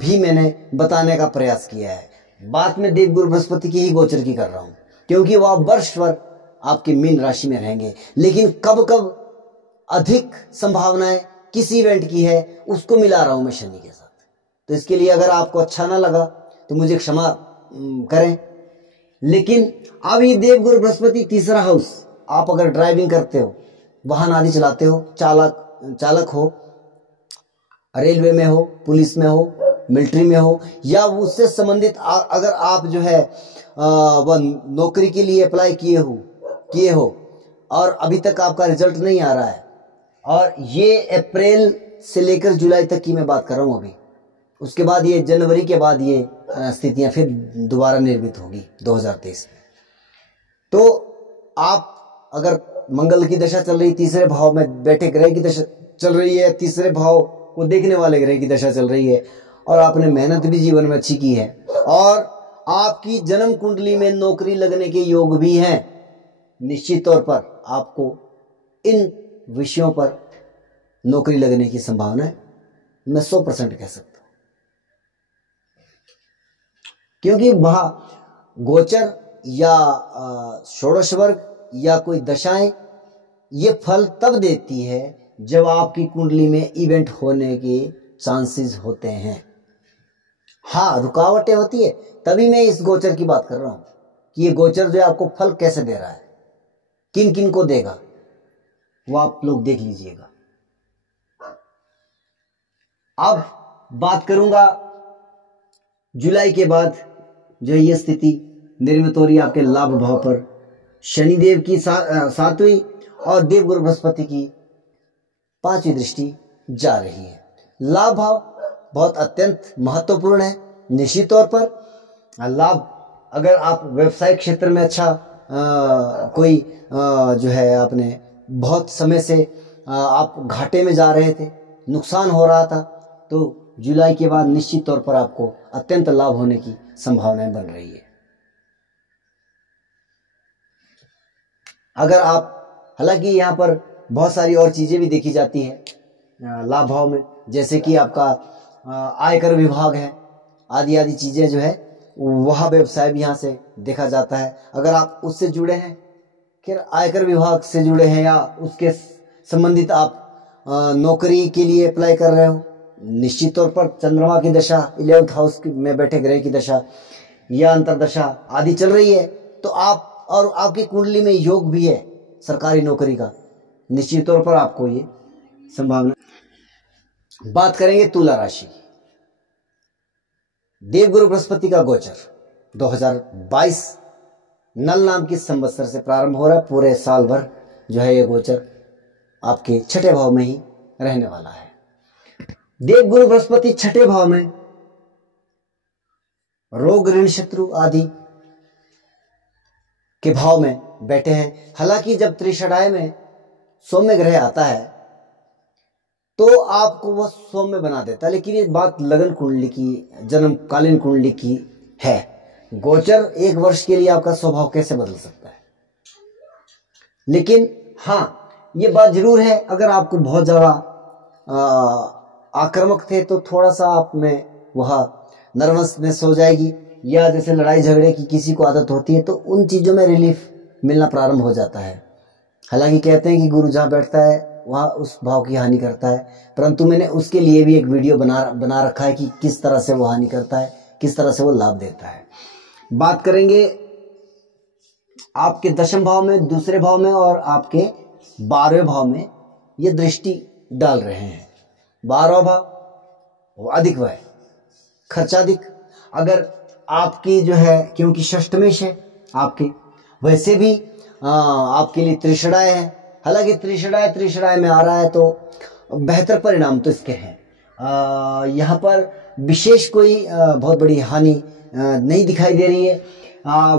भी मैंने बताने का प्रयास किया है। बात में देवगुरु बृहस्पति की ही गोचर की कर रहा हूं, क्योंकि वह वर्ष भर आपके मीन राशि में रहेंगे, लेकिन कब कब अधिक संभावनाएं किस इवेंट की है उसको मिला रहा हूं मैं शनि के साथ। तो इसके लिए अगर आपको अच्छा ना लगा तो मुझे क्षमा करें। लेकिन अब ये देवगुरु बृहस्पति तीसरा हाउस, आप अगर ड्राइविंग करते हो, वाहन आदि चलाते हो, चालक हो, रेलवे में हो, पुलिस में हो, मिलिट्री में हो, या उससे संबंधित अगर आप जो है वह नौकरी के लिए अप्लाई किए हो और अभी तक आपका रिजल्ट नहीं आ रहा है, और ये अप्रैल से लेकर जुलाई तक की मैं बात कर रहा हूं अभी, उसके बाद ये जनवरी के बाद ये स्थितियां फिर दोबारा निर्मित होगी 2023 में। तो आप अगर मंगल की दशा चल रही, तीसरे भाव में बैठे ग्रह की दशा चल रही है, तीसरे भाव को देखने वाले ग्रह की दशा चल रही है, और आपने मेहनत भी जीवन में अच्छी की है और आपकी जन्म कुंडली में नौकरी लगने के योग भी हैं, निश्चित तौर पर आपको इन विषयों पर नौकरी लगने की संभावना है, मैं 100% कह सकता हूं। क्योंकि वह गोचर या षोडश वर्ग या कोई दशाएं ये फल तब देती है जब आपकी कुंडली में इवेंट होने के चांसेस होते हैं। हाँ, रुकावटें होती है, तभी मैं इस गोचर की बात कर रहा हूं कि ये गोचर जो है आपको फल कैसे दे रहा है, किन किन को देगा वो आप लोग देख लीजिएगा। अब बात करूंगा जुलाई के बाद जो ये स्थिति निर्मित हो रही है आपके लाभ भाव पर, शनिदेव की 7वीं और देवगुरु बृहस्पति की 5वीं दृष्टि जा रही है। लाभ भाव बहुत अत्यंत महत्वपूर्ण है, निश्चित तौर पर लाभ, अगर आप व्यवसाय क्षेत्र में अच्छा कोई जो है आपने बहुत समय से आप घाटे में जा रहे थे, नुकसान हो रहा था, तो जुलाई के बाद निश्चित तौर पर आपको अत्यंत लाभ होने की संभावनाएं बन रही है। अगर आप, हालांकि यहाँ पर बहुत सारी और चीजें भी देखी जाती है लाभ भाव में, जैसे कि आपका आयकर विभाग है, आदि आदि चीजें जो है वह व्यवसाय भी यहाँ से देखा जाता है। अगर आप उससे जुड़े हैं, फिर आयकर विभाग से जुड़े हैं या उसके संबंधित आप नौकरी के लिए अप्लाई कर रहे हो, निश्चित तौर पर चंद्रमा की दशा, 11th हाउस में बैठे ग्रह की दशा या अंतरदशा आदि चल रही है, तो आप और आपकी कुंडली में योग भी है सरकारी नौकरी का, निश्चित तौर पर आपको ये संभावना। बात करेंगे तुला राशि, देवगुरु बृहस्पति का गोचर 2022 नल नाम की संवत्सर से प्रारंभ हो रहा है। पूरे साल भर जो है ये गोचर आपके छठे भाव में ही रहने वाला है। देवगुरु बृहस्पति छठे भाव में रोग, ऋण, शत्रु आदि के भाव में बैठे हैं। हालांकि जब त्रिषडाय में सौम्य ग्रह आता है तो आपको वह सौम्य बना देता है, लेकिन ये बात लगन कुंडली की, जन्मकालीन कुंडली की है। गोचर 1 वर्ष के लिए आपका स्वभाव कैसे बदल सकता है, लेकिन हाँ ये बात जरूर है, अगर आपको बहुत ज्यादा आक्रामक थे तो थोड़ा सा आप में वह नर्वसनेस हो जाएगी, या जैसे लड़ाई झगड़े की किसी को आदत होती है तो उन चीज़ों में रिलीफ मिलना प्रारंभ हो जाता है। हालांकि कहते हैं कि गुरु जहाँ बैठता है वहाँ उस भाव की हानि करता है, परंतु मैंने उसके लिए भी एक वीडियो बना रखा है कि किस तरह से वो हानि करता है, किस तरह से वो लाभ देता है। बात करेंगे आपके दशम भाव में, दूसरे भाव में और आपके 12वें भाव में ये दृष्टि डाल रहे हैं। 12वां भाव वो अधिक व्यय, खर्चा अधिक। अगर आपकी जो है, क्योंकि षष्ठमेश है आपके, वैसे भी आपके लिए त्रिषणाएं है। हालांकि त्रिषणाएं में आ रहा है तो बेहतर परिणाम तो इसके हैं। यहाँ पर विशेष कोई बहुत बड़ी हानि नहीं दिखाई दे रही है।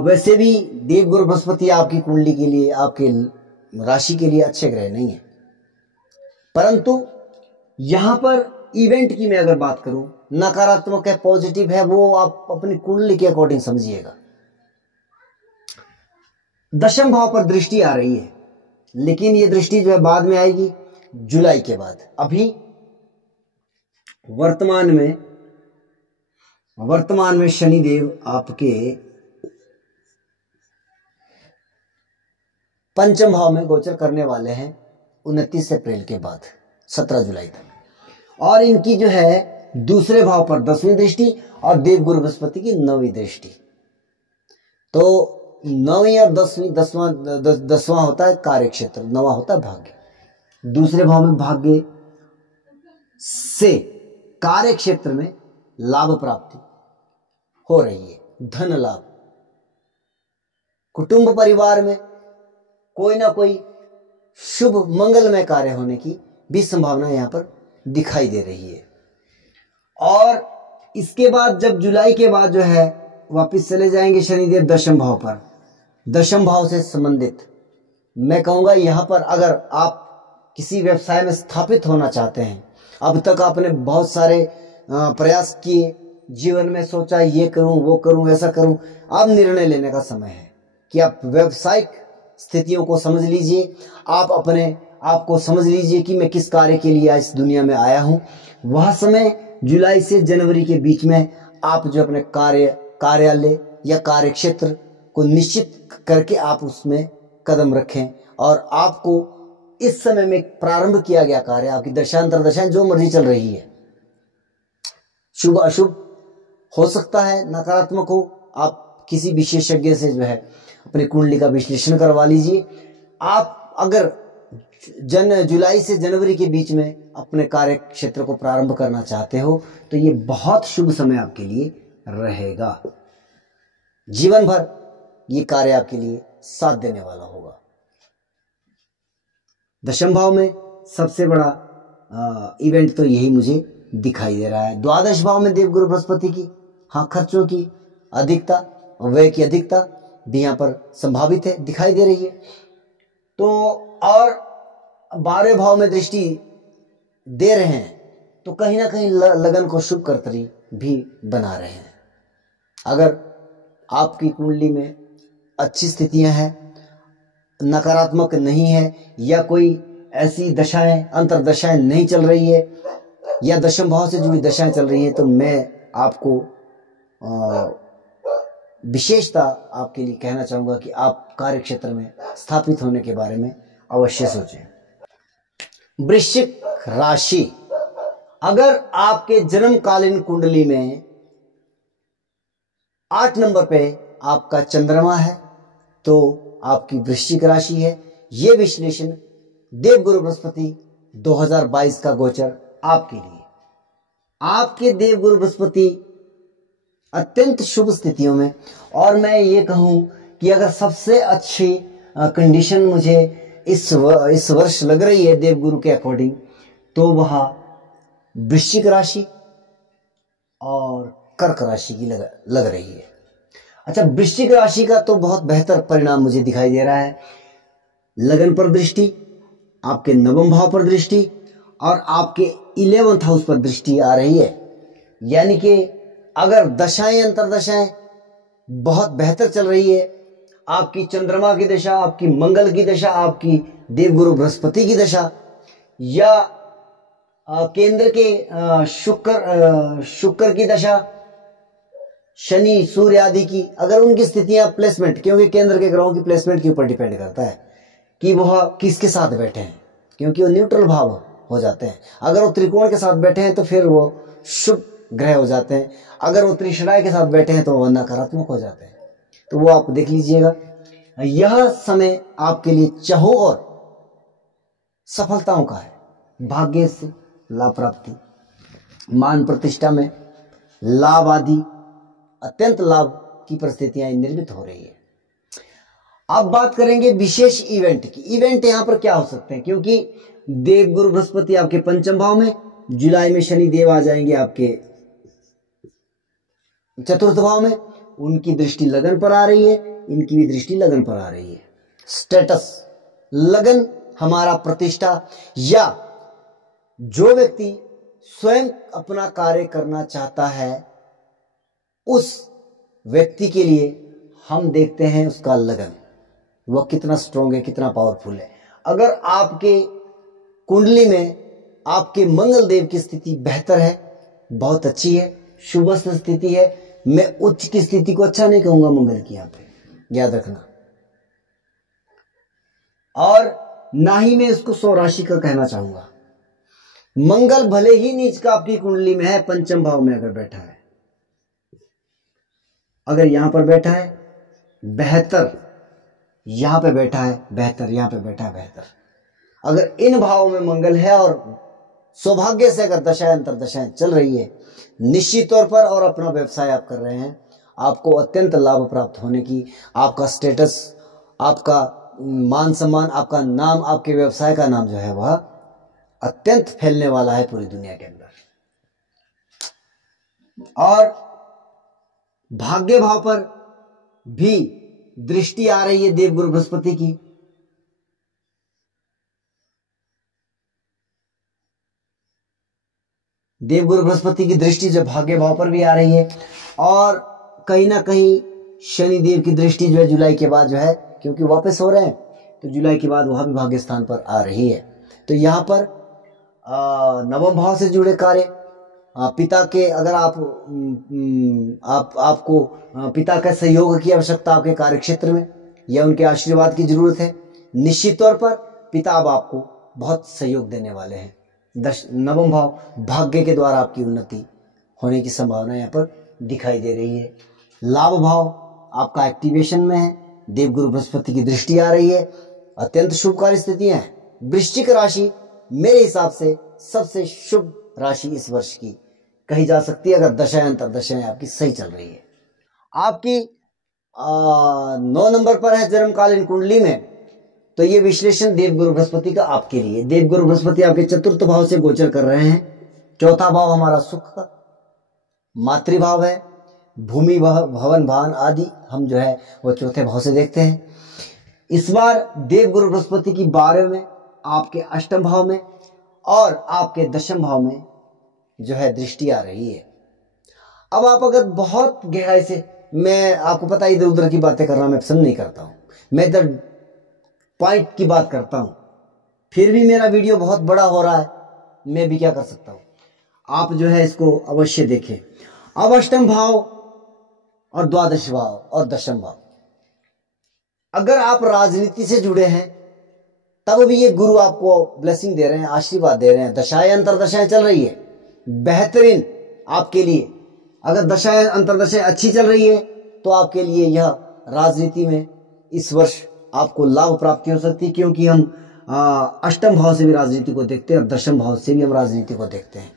वैसे भी देवगुरु बृहस्पति आपकी कुंडली के लिए, आपके राशि के लिए अच्छे ग्रह नहीं है, परंतु यहाँ पर इवेंट की मैं अगर बात करूं, नकारात्मक है पॉजिटिव है, वो आप अपनी कुंडली के अकॉर्डिंग समझिएगा। दशम भाव पर दृष्टि आ रही है, लेकिन ये दृष्टि जो है बाद में आएगी, जुलाई के बाद। अभी वर्तमान में शनिदेव आपके पंचम भाव में गोचर करने वाले हैं 29 अप्रैल के बाद 17 जुलाई तक, और इनकी जो है दूसरे भाव पर 10वीं दृष्टि और देवगुरु बृहस्पति की 9वीं दृष्टि। तो 9वीं और 10वां होता है कार्य क्षेत्र, 9वां होता है भाग्य। दूसरे भाव में भाग्य से कार्य क्षेत्र में लाभ प्राप्ति हो रही है, धन लाभ। कुटुंब परिवार में कोई ना कोई शुभ मंगलमय कार्य होने की भी संभावना यहां पर दिखाई दे रही है। और इसके बाद जब जुलाई के बाद जो है वापस चले जाएंगे शनिदेव दशम भाव पर। दशम भाव से संबंधित मैं कहूंगा यहां पर अगर आप किसी व्यवसाय में स्थापित होना चाहते हैं, अब तक आपने बहुत सारे प्रयास किए, जीवन में सोचा ये करूं वो करूं ऐसा करूं, अब निर्णय लेने का समय है कि आप व्यावसायिक स्थितियों को समझ लीजिए, आप अपने आप को समझ लीजिए कि मैं किस कार्य के लिए इस दुनिया में आया हूं। वह समय जुलाई से जनवरी के बीच में आप जो अपने कार्यालय या कार्य क्षेत्र को निश्चित करके आप उसमें कदम रखें, और आपको इस समय में प्रारंभ किया गया कार्य, आपकी दशांतर दशाएं जो मर्जी चल रही है, शुभ अशुभ हो सकता है, नकारात्मक हो, आप किसी विशेषज्ञ से जो है अपनी कुंडली का विश्लेषण करवा लीजिए। आप अगर जुलाई से जनवरी के बीच में अपने कार्य क्षेत्र को प्रारंभ करना चाहते हो तो ये बहुत शुभ समय आपके लिए रहेगा। जीवन भर ये कार्य आपके लिए साथ देने वाला होगा। दशम भाव में सबसे बड़ा इवेंट तो यही मुझे दिखाई दे रहा है। द्वादश भाव में देवगुरु बृहस्पति की खर्चों की अधिकता, व्यय की अधिकता भी यहाँ पर संभावित है, दिखाई दे रही है। तो और 12वें भाव में दृष्टि दे रहे हैं तो कहीं ना कहीं लगन को शुभ कर्तरी भी बना रहे हैं। अगर आपकी कुंडली में अच्छी स्थितियां हैं, नकारात्मक नहीं है, या कोई ऐसी दशाएं अंतर्दशाएं नहीं चल रही है, या दशम भाव से जुड़ी दशाएं चल रही है, तो मैं आपको विशेषता आपके लिए कहना चाहूंगा कि आप कार्य क्षेत्र में स्थापित होने के बारे में अवश्य सोचें। वृश्चिक राशि, अगर आपके जन्मकालीन कुंडली में 8 नंबर पे आपका चंद्रमा है तो आपकी वृश्चिक राशि है। यह विश्लेषण देवगुरु बृहस्पति 2022 का गोचर आपके लिए। आपके देवगुरु बृहस्पति अत्यंत शुभ स्थितियों में, और मैं ये कहूं कि अगर सबसे अच्छी कंडीशन मुझे इस वर्ष लग रही है देवगुरु के अकॉर्डिंग, तो वह वृश्चिक राशि और कर्क राशि की लग रही है। अच्छा, वृश्चिक राशि का तो बहुत बेहतर परिणाम मुझे दिखाई दे रहा है। लगन पर दृष्टि, आपके 9वें भाव पर दृष्टि और आपके 11th हाउस पर दृष्टि आ रही है। यानी कि अगर दशाएं अंतरदशाएं बहुत बेहतर चल रही है, आपकी चंद्रमा की दशा, आपकी मंगल की दशा, आपकी देवगुरु बृहस्पति की दशा, या केंद्र के शुक्र की दशा, शनि, सूर्य आदि की, अगर उनकी स्थितियां प्लेसमेंट, क्योंकि केंद्र के ग्रहों की प्लेसमेंट के ऊपर डिपेंड करता है कि वह किसके साथ बैठे हैं, क्योंकि वो न्यूट्रल भाव हो जाते हैं। अगर वो त्रिकोण के साथ बैठे हैं तो फिर वो शुभ ग्रह हो जाते हैं, अगर वो त्रिशराय के साथ बैठे हैं तो वह नकारात्मक हो जाते हैं। तो वो आप देख लीजिएगा। यह समय आपके लिए चाहो और सफलताओं का है, भाग्य से लाभ प्राप्ति, मान प्रतिष्ठा में लाभ आदि अत्यंत लाभ की परिस्थितियां निर्मित हो रही है। अब बात करेंगे विशेष इवेंट की। इवेंट यहां पर क्या हो सकते हैं, क्योंकि देवगुरु बृहस्पति आपके पंचम भाव में, जुलाई में शनि देव आ जाएंगे आपके चतुर्थ भाव में, उनकी दृष्टि लगन पर आ रही है, इनकी भी दृष्टि लगन पर आ रही है। स्टेटस, लगन हमारा प्रतिष्ठा, या जो व्यक्ति स्वयं अपना कार्य करना चाहता है उस व्यक्ति के लिए हम देखते हैं उसका लगन, वह कितना स्ट्रोंग है, कितना पावरफुल है। अगर आपके कुंडली में आपके मंगल देव की स्थिति बेहतर है, बहुत अच्छी है, शुभस्थ स्थिति है, मैं उच्च की स्थिति को अच्छा नहीं कहूंगा मंगल की, यहां पे याद रखना, और ना ही मैं इसको स्वराशि का कहना चाहूंगा। मंगल भले ही नीच का आपकी कुंडली में है, पंचम भाव में अगर बैठा है, अगर यहां पर बैठा है बेहतर, यहां पे बैठा है बेहतर, यहां पे बैठा है बेहतर, अगर इन भावों में मंगल है और सौभाग्य से अगर दशाएं अंतरदशाएं चल रही है निश्चित तौर पर, और अपना व्यवसाय आप कर रहे हैं, आपको अत्यंत लाभ प्राप्त होने की, आपका स्टेटस, आपका मान सम्मान, आपका नाम, आपके व्यवसाय का नाम जो है वह अत्यंत फैलने वाला है पूरी दुनिया के अंदर। और भाग्य भाव पर भी दृष्टि आ रही है देवगुरु बृहस्पति की, देवगुरु बृहस्पति की दृष्टि जो भाग्य भाव पर भी आ रही है, और कहीं ना कहीं शनि देव की दृष्टि जो है जुलाई के बाद जो है, क्योंकि वापस हो रहे हैं तो जुलाई के बाद वह भी भाग्य स्थान पर आ रही है। तो यहां पर नवम भाव से जुड़े कार्य, पिता के, अगर आपको पिता का सहयोग की आवश्यकता आपके कार्य क्षेत्र में, या उनके आशीर्वाद की जरूरत है, निश्चित तौर पर पिता अब आपको बहुत सहयोग देने वाले हैं। नवम भाव भाग्य के द्वारा आपकी उन्नति होने की संभावना यहाँ पर दिखाई दे रही है। लाभ भाव आपका एक्टिवेशन में है, देवगुरु बृहस्पति की दृष्टि आ रही है, अत्यंत शुभकारी स्थितियां हैं। वृश्चिक राशि मेरे हिसाब से सबसे शुभ राशि इस वर्ष की कही जा सकती है, अगर दशाएं अंतरदशाएं आपकी सही चल रही है। आपकी 9 नंबर पर है जन्मकालीन कुंडली में, तो ये विश्लेषण देवगुरु बृहस्पति का आपके लिए। देवगुरु बृहस्पति आपके चतुर्थ भाव से गोचर कर रहे हैं। चौथा भाव हमारा सुख का मातृभाव है, भूमि भवन भान आदि हम जो है वो चौथे भाव से देखते हैं। इस बार देवगुरु बृहस्पति की 12वें में, आपके अष्टम भाव में और आपके दशम भाव में जो है दृष्टि आ रही है। अब आप अगर बहुत गहराई से, मैं आपको पता है इधर उधर की बातें करना मैं पसंद नहीं करता हूं, मैं इधर पॉइंट की बात करता हूं, फिर भी मेरा वीडियो बहुत बड़ा हो रहा है, मैं भी क्या कर सकता हूं, आप जो है इसको अवश्य देखें। अब अष्टम भाव और द्वादश भाव और दशम भाव, अगर आप राजनीति से जुड़े हैं तब भी ये गुरु आपको ब्लेसिंग दे रहे हैं, आशीर्वाद दे रहे हैं। दशाएं अंतरदशाएं चल रही है बेहतरीन आपके लिए, अगर दशाएं अंतरदशाएं अच्छी चल रही है तो आपके लिए यह राजनीति में इस वर्ष आपको लाभ प्राप्ति हो सकती है, क्योंकि हम अष्टम भाव से भी राजनीति को देखते हैं और दशम भाव से भी हम राजनीति को देखते हैं।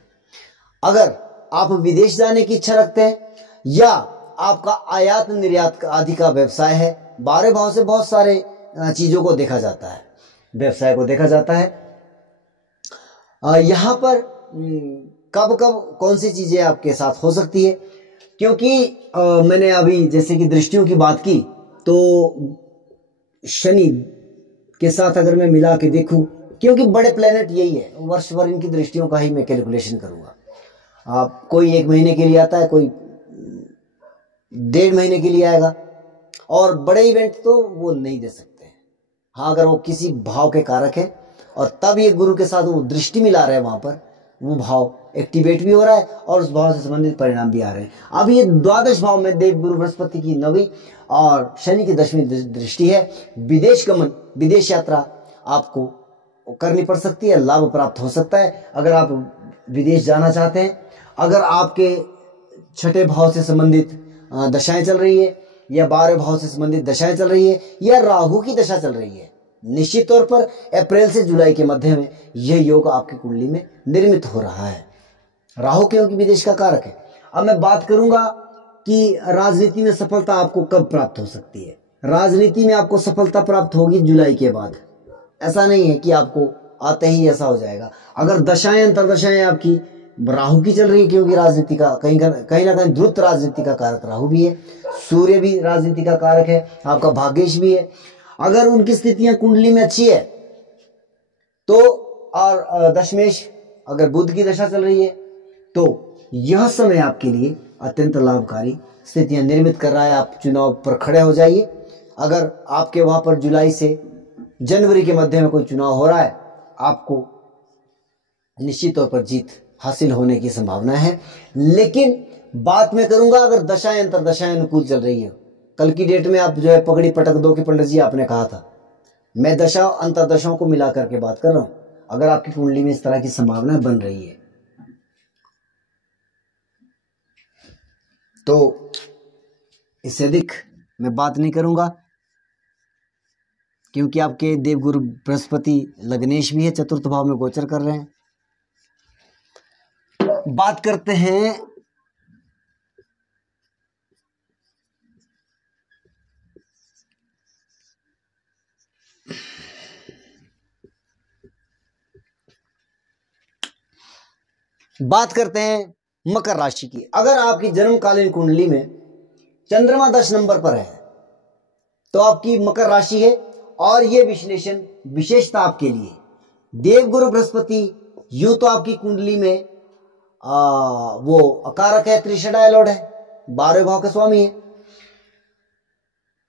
अगर आप विदेश जाने की इच्छा रखते हैं या आपका आयात निर्यात आदि का व्यवसाय है, 12 भाव से बहुत सारे चीजों को देखा जाता है, व्यवसाय को देखा जाता है। यहां पर कब कब कौन सी चीजें आपके साथ हो सकती है, क्योंकि मैंने अभी जैसे कि दृष्टियों की बात की, तो शनि के साथ अगर मैं मिला के देखूं, क्योंकि बड़े प्लेनेट यही है, वर्ष भर इनकी दृष्टियों का ही मैं कैलकुलेशन करूंगा। आप कोई 1 महीने के लिए आता है, कोई 1.5 महीने के लिए आएगा, और बड़े इवेंट तो वो नहीं दे सकते हैं। हाँ, अगर वो किसी भाव के कारक है और तब ये गुरु के साथ वो दृष्टि मिला रहे हैं वहां पर, वो भाव एक्टिवेट भी हो रहा है और उस भाव से संबंधित परिणाम भी आ रहे हैं। अब ये द्वादश भाव में देव गुरु बृहस्पति की 9वीं और शनि की 10वीं दृष्टि है। विदेश गमन, विदेश यात्रा आपको करनी पड़ सकती है, लाभ प्राप्त हो सकता है अगर आप विदेश जाना चाहते हैं। अगर आपके 6ठे भाव से संबंधित दशाएं चल रही है या 12वें भाव से संबंधित दशाएं चल रही है या राहु की दशा चल रही है, निश्चित तौर पर अप्रैल से जुलाई के मध्य में यह योग आपकी कुंडली में निर्मित हो रहा है। राहु क्योंकि विदेश का कारक है। अब मैं बात करूंगा कि राजनीति में सफलता आपको कब प्राप्त हो सकती है। राजनीति में आपको सफलता प्राप्त होगी जुलाई के बाद। ऐसा नहीं है कि आपको आते ही ऐसा हो जाएगा। अगर दशाएं अंतरदशाएं आपकी राहु की चल रही है, क्योंकि राजनीति का कहीं ना कहीं द्रुत राजनीति का कारक राहु भी है, सूर्य भी राजनीति का कारक है, आपका भाग्येश भी है। अगर उनकी स्थितियां कुंडली में अच्छी है तो, और दशमेश अगर बुध की दशा चल रही है तो यह समय आपके लिए अत्यंत लाभकारी स्थितियां निर्मित कर रहा है। आप चुनाव पर खड़े हो जाइए। अगर आपके वहां पर जुलाई से जनवरी के मध्य में कोई चुनाव हो रहा है, आपको निश्चित तौर पर जीत हासिल होने की संभावना है। लेकिन बात मैं करूंगा अगर दशाएं अंतरदशाएं अनुकूल चल रही है। कल की डेट में आप जो है पगड़ी पटक दो कि पंडित जी आपने कहा था, मैं दशा अंतरदशाओं को मिला करके बात कर रहा हूं। अगर आपकी कुंडली में इस तरह की संभावना बन रही है तो इससे अधिक मैं बात नहीं करूंगा, क्योंकि आपके देवगुरु बृहस्पति लग्नेश भी है, चतुर्थ भाव में गोचर कर रहे हैं। बात करते हैं मकर राशि की। अगर आपकी जन्मकालीन कुंडली में चंद्रमा 10 नंबर पर है तो आपकी मकर राशि है। और यह विश्लेषण विशेषता आपके लिए देवगुरु बृहस्पति यूं तो आपकी कुंडली में वो अकारक है, त्रिशड़ा एलोड है, 12वें भाव के स्वामी है,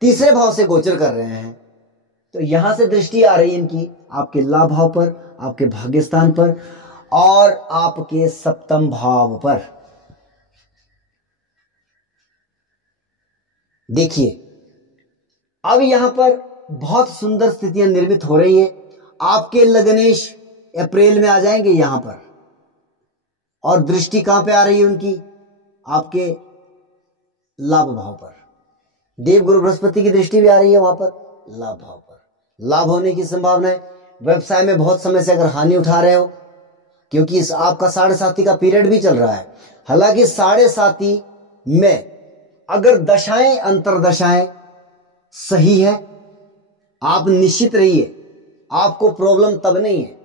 तीसरे भाव से गोचर कर रहे हैं। तो यहां से दृष्टि आ रही है इनकी आपके लाभ भाव पर, आपके भाग्य स्थान पर और आपके सप्तम भाव पर। देखिए अब यहां पर बहुत सुंदर स्थितियां निर्मित हो रही है। आपके लग्नेश अप्रैल में आ जाएंगे यहां पर, और दृष्टि कहां पे आ रही है उनकी, आपके लाभ भाव पर। देवगुरु बृहस्पति की दृष्टि भी आ रही है वहां पर, लाभ भाव पर। लाभ होने की संभावना है। व्यवसाय में बहुत समय से अगर हानि उठा रहे हो, क्योंकि इस आपका 7.5 का पीरियड भी चल रहा है। हालांकि 7.5 में अगर दशाएं अंतरदशाएं सही है, आप निश्चित रहिए आपको प्रॉब्लम तब नहीं है,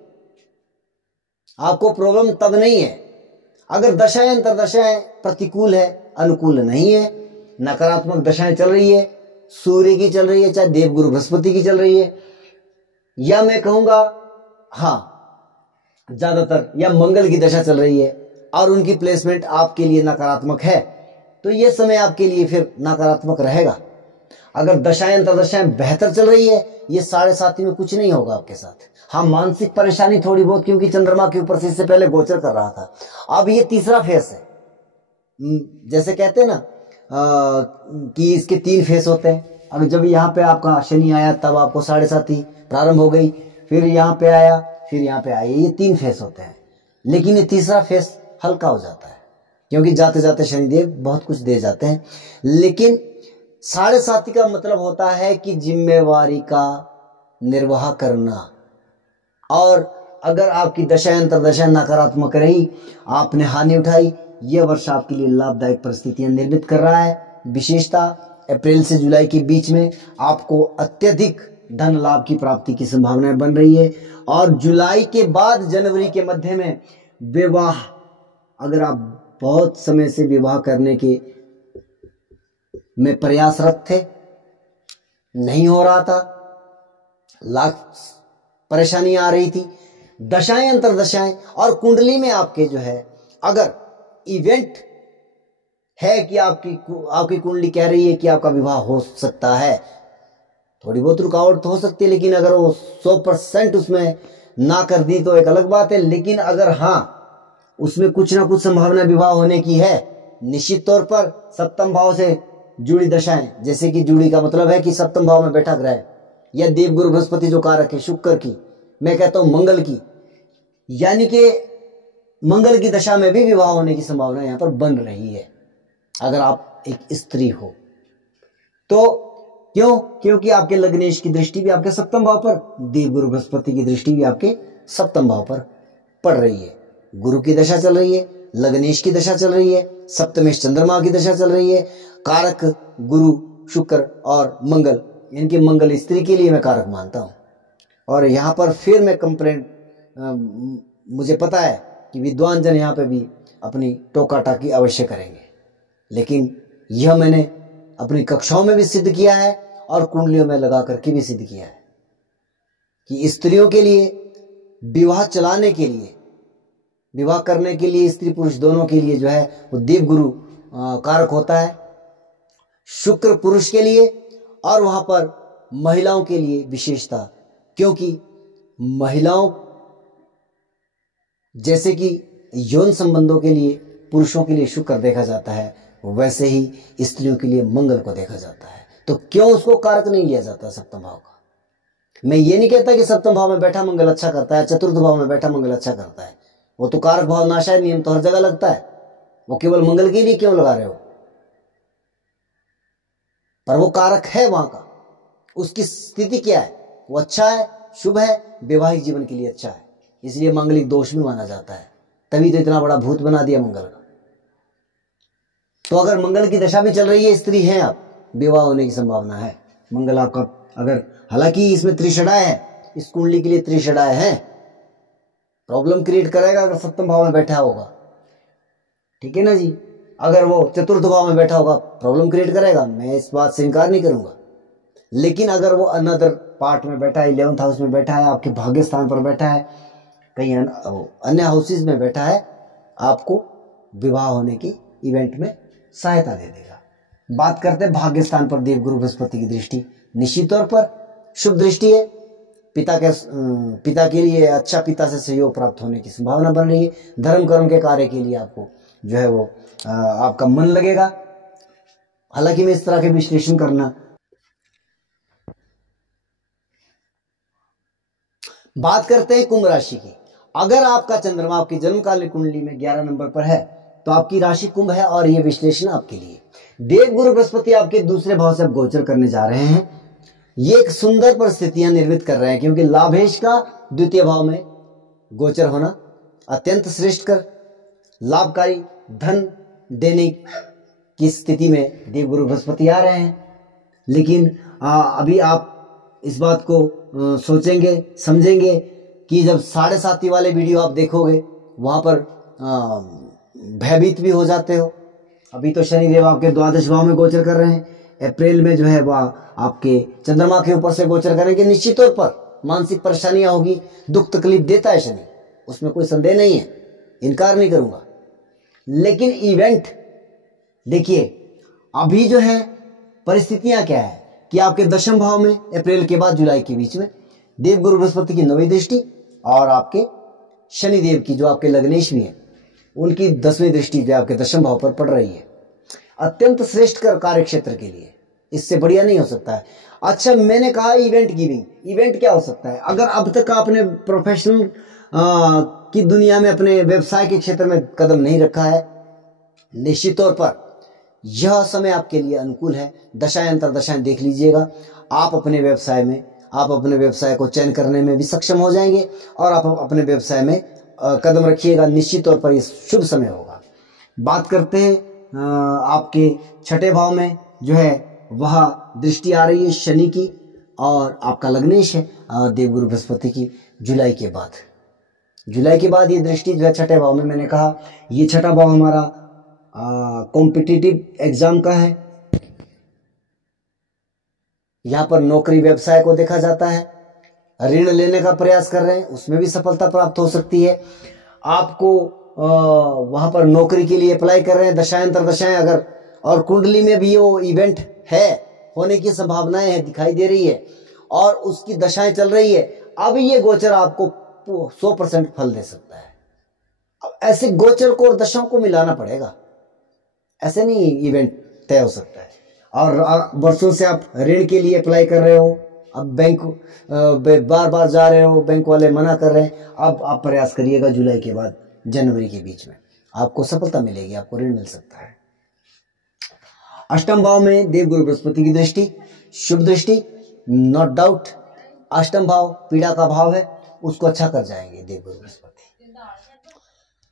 आपको प्रॉब्लम तब नहीं है अगर दशाएं अंतरदशाएं प्रतिकूल है, अनुकूल नहीं है, नकारात्मक दशाएं चल रही है, सूर्य की चल रही है, चाहे देवगुरु बृहस्पति की चल रही है, या मैं कहूंगा हां ज्यादातर या मंगल की दशा चल रही है और उनकी प्लेसमेंट आपके लिए नकारात्मक है, तो यह समय आपके लिए फिर नकारात्मक रहेगा। अगर दशाएं अंतरदशाएं बेहतर चल रही है, ये 7.5 में कुछ नहीं होगा आपके साथ। हाँ, मानसिक परेशानी थोड़ी बहुत, क्योंकि चंद्रमा के ऊपर से इससे पहले गोचर कर रहा था। अब ये तीसरा फेस है। जैसे कहते हैं ना कि इसके 3 फेस होते हैं। अब जब यहाँ पे आपका शनि आया तब आपको 7.5 प्रारंभ हो गई, फिर यहाँ पे आया, फिर यहाँ पे आया, ये 3 फेस होते हैं। लेकिन ये तीसरा फेस हल्का हो जाता है, क्योंकि जाते जाते शनिदेव बहुत कुछ दे जाते हैं। लेकिन 7.5 का मतलब होता है कि जिम्मेवारी का निर्वाह करना। और अगर आपकी दशा अंतरदशा नकारात्मक रही, आपने हानि उठाई, यह वर्ष आपके लिए लाभदायक परिस्थितियां निर्मित कर रहा है। विशेषता अप्रैल से जुलाई के बीच में आपको अत्यधिक धन लाभ की प्राप्ति की संभावनाएं बन रही है। और जुलाई के बाद जनवरी के मध्य में विवाह, अगर आप बहुत समय से विवाह करने के में प्रयासरत थे, नहीं हो रहा था, लाख परेशानियां आ रही थी, दशाएं अंतरदशाएं और कुंडली में आपके जो है अगर इवेंट है कि आपकी कुंडली कह रही है कि आपका विवाह हो सकता है, थोड़ी बहुत रुकावट तो हो सकती है, लेकिन अगर वो 100% उसमें ना कर दी तो एक अलग बात है। लेकिन अगर हाँ उसमें कुछ ना कुछ संभावना विवाह होने की है। निश्चित तौर पर सप्तम भाव से जुड़ी दशाएं, जैसे कि जुड़ी का मतलब है कि सप्तम भाव में बैठा ग्रह, या देवगुरु बृहस्पति जो कारक है शुक्र की, मैं कहता हूं मंगल की, यानी कि मंगल की दशा में भी विवाह होने की संभावना यहां पर बन रही है अगर आप एक स्त्री हो तो। क्यों? क्योंकि आपके लग्नेश की दृष्टि भी आपके सप्तम भाव पर, देवगुरु बृहस्पति की दृष्टि भी आपके सप्तम भाव पर पड़ रही है। गुरु की दशा चल रही है, लग्नेश की दशा चल रही है, सप्तमेश चंद्रमा की दशा चल रही है। कारक गुरु शुक्र और मंगल, इनके मंगल स्त्री के लिए मैं कारक मानता हूं। और यहां पर फिर मैं मुझे पता है कि विद्वान जन यहां पे भी अपनी टोका टाकी अवश्य करेंगे, लेकिन यह मैंने अपनी कक्षाओं में भी सिद्ध किया है और कुंडलियों में लगा करके भी सिद्ध किया है कि स्त्रियों के लिए विवाह चलाने के लिए, विवाह करने के लिए स्त्री पुरुष दोनों के लिए जो है वो देवगुरु कारक होता है, शुक्र पुरुष के लिए, और वहां पर महिलाओं के लिए विशेषता, क्योंकि महिलाओं जैसे कि यौन संबंधों के लिए पुरुषों के लिए शुक्र देखा जाता है, वैसे ही स्त्रियों के लिए मंगल को देखा जाता है। तो क्यों उसको कारक नहीं लिया जाता सप्तम भाव का? मैं ये नहीं कहता कि सप्तम भाव में बैठा मंगल अच्छा करता है, चतुर्थ भाव में बैठा मंगल अच्छा करता है, वो तो कारक भाव नाशाय नियम तो हर जगह लगता है, वो केवल मंगल के लिए क्यों लगा रहे हो? पर वो कारक है वहां का, उसकी स्थिति क्या है, वो अच्छा है, शुभ है, वैवाहिक जीवन के लिए अच्छा है, इसलिए मांगलिक दोष भी माना जाता है। तभी तो इतना बड़ा भूत बना दिया मंगल का। तो अगर मंगल की दशा भी चल रही है, स्त्री हैं आप, विवाह होने की संभावना है। मंगल आपका अगर, हालांकि इसमें त्रिषडाएं है, इस कुंडली के लिए त्रिषडाएं हैं, प्रॉब्लम क्रिएट करेगा अगर सप्तम भाव में बैठा होगा, ठीक है ना जी। अगर वो चतुर्थ भाव में बैठा होगा प्रॉब्लम क्रिएट करेगा, मैं इस बात से इनकार नहीं करूंगा। लेकिन अगर वो अनदर पार्ट में बैठा है, 11th हाउस में बैठा है, आपके भाग्य स्थान पर बैठा है, कहीं अन्य हाउसेज में बैठा है, आपको विवाह होने की इवेंट में सहायता दे देगा। बात करते हैं भाग्य स्थान पर देवगुरु बृहस्पति की दृष्टि, निश्चित तौर पर शुभ दृष्टि है। पिता के लिए अच्छा, पिता से सहयोग प्राप्त होने की संभावना बन रही है। धर्म कर्म के कार्य के लिए आपको जो है वो आपका मन लगेगा। हालांकि मैं इस तरह के विश्लेषण करना, बात करते हैं कुंभ राशि की। अगर आपका चंद्रमा आपकी जन्मकालीन कुंडली में 11 नंबर पर है तो आपकी राशि कुंभ है, और यह विश्लेषण आपके लिए। देवगुरु बृहस्पति आपके दूसरे भाव से अब गोचर करने जा रहे हैं। ये एक सुंदर परिस्थितियां निर्मित कर रहे हैं, क्योंकि लाभेश का द्वितीय भाव में गोचर होना अत्यंत श्रेष्ठकर, लाभकारी, धन देने की स्थिति में देवगुरु बृहस्पति आ रहे हैं। लेकिन अभी आप इस बात को सोचेंगे, समझेंगे कि जब 7.5 वाले वीडियो आप देखोगे, वहां पर भयभीत भी हो जाते हो। अभी तो शनिदेव आपके द्वादश भाव में गोचर कर रहे हैं, अप्रैल में जो है वह आपके चंद्रमा के ऊपर से गोचर करेंगे। निश्चित तौर पर मानसिक परेशानियां होगी, दुख तकलीफ देता है शनि, उसमें कोई संदेह नहीं है, इनकार नहीं करूंगा। लेकिन इवेंट देखिए, अभी जो है परिस्थितियां क्या है कि आपके दशम भाव में अप्रैल के बाद जुलाई के बीच में देवगुरु बृहस्पति की 9वीं दृष्टि और आपके शनिदेव की जो आपके लग्नेश भी है उनकी 10वीं दृष्टि जो आपके दशम भाव पर पड़ रही है। अत्यंत श्रेष्ठ कर कार्य क्षेत्र के लिए, इससे बढ़िया नहीं हो सकता है। अच्छा, मैंने कहा इवेंट गिविंग, इवेंट क्या हो सकता है? अगर अब तक आपने प्रोफेशनल की दुनिया में, अपने व्यवसाय के क्षेत्र में कदम नहीं रखा है, निश्चित तौर पर यह समय आपके लिए अनुकूल है। दशाएं अंतरदशाएं देख लीजिएगा, आप अपने व्यवसाय को चयन करने में भी सक्षम हो जाएंगे और आप अपने व्यवसाय में कदम रखिएगा, निश्चित तौर पर यह शुभ समय होगा। बात करते हैं आपके छठे भाव में जो है वह दृष्टि आ रही है शनि की, और आपका लग्नेश है देवगुरु बृहस्पति की। जुलाई के बाद ये दृष्टि जो है छठे भाव में, मैंने कहा ये छठा भाव हमारा कॉम्पिटिटिव एग्जाम का है। यहां पर नौकरी व्यवसाय को देखा जाता है। ऋण लेने का प्रयास कर रहे हैं, उसमें भी सफलता प्राप्त हो सकती है। आपको वहां पर नौकरी के लिए अप्लाई कर रहे हैं, दशाएं अंतरदशाएं अगर, और कुंडली में भी वो इवेंट है, होने की संभावनाएं है, दिखाई दे रही है, और उसकी दशाएं चल रही है। अब ये गोचर आपको 100% फल दे सकता है। अब ऐसे गोचर को और दशाओं को मिलाना पड़ेगा, ऐसे नहीं इवेंट तय हो सकता है। और वर्षों से आप ऋण के लिए अप्लाई कर रहे हो, अब बैंक बार बार जा रहे हो, बैंक वाले मना कर रहे हैं, अब आप प्रयास करिएगा जुलाई के बाद जनवरी के बीच में आपको सफलता मिलेगी, आपको ऋण मिल सकता है। अष्टम भाव में देवगुरु बृहस्पति की दृष्टि, शुभ दृष्टि, नॉट डाउट। अष्टम भाव पीड़ा का भाव है, उसको अच्छा कर जाएंगे देवगुरु बृहस्पति।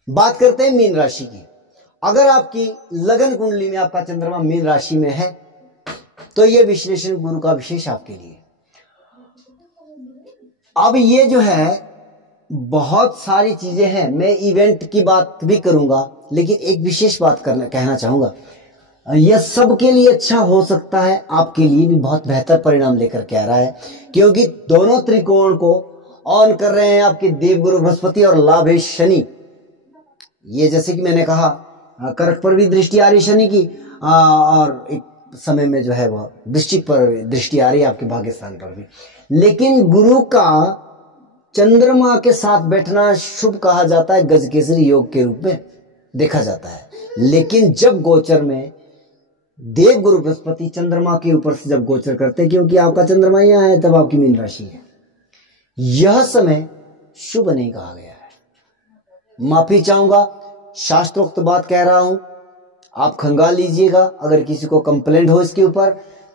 बात करते हैं मीन राशि की। अगर आपकी लगन कुंडली में आपका चंद्रमा मीन राशि में है तो यह विश्लेषण गुरु का विशेष आपके लिए। अब ये जो है बहुत सारी चीजें हैं, मैं इवेंट की बात भी करूंगा, लेकिन एक विशेष बात कहना चाहूंगा, यह सबके लिए अच्छा हो सकता है, आपके लिए भी बहुत बेहतर परिणाम लेकर के आ रहा है, क्योंकि दोनों त्रिकोण को ऑन कर रहे हैं आपके देवगुरु बृहस्पति और लाभेश शनि। ये जैसे कि मैंने कहा कर्क पर भी दृष्टि आ रही शनि की, और एक समय में जो है वह वृश्चिक पर दृष्टि आ रही है आपके भाग्य स्थान पर भी। लेकिन गुरु का चंद्रमा के साथ बैठना शुभ कहा जाता है, गजकेसरी योग के रूप में देखा जाता है। लेकिन जब गोचर में देव गुरु बृहस्पति चंद्रमा के ऊपर से जब गोचर करते हैं, क्योंकि आपका चंद्रमा यहां है तब आपकी मीन राशि है, यह समय शुभ नहीं कहा गया है। माफी चाहूंगा, शास्त्रोक्त बात कह रहा हूं, आप खंगाल लीजिएगा अगर किसी को कंप्लेंट हो इसके ऊपर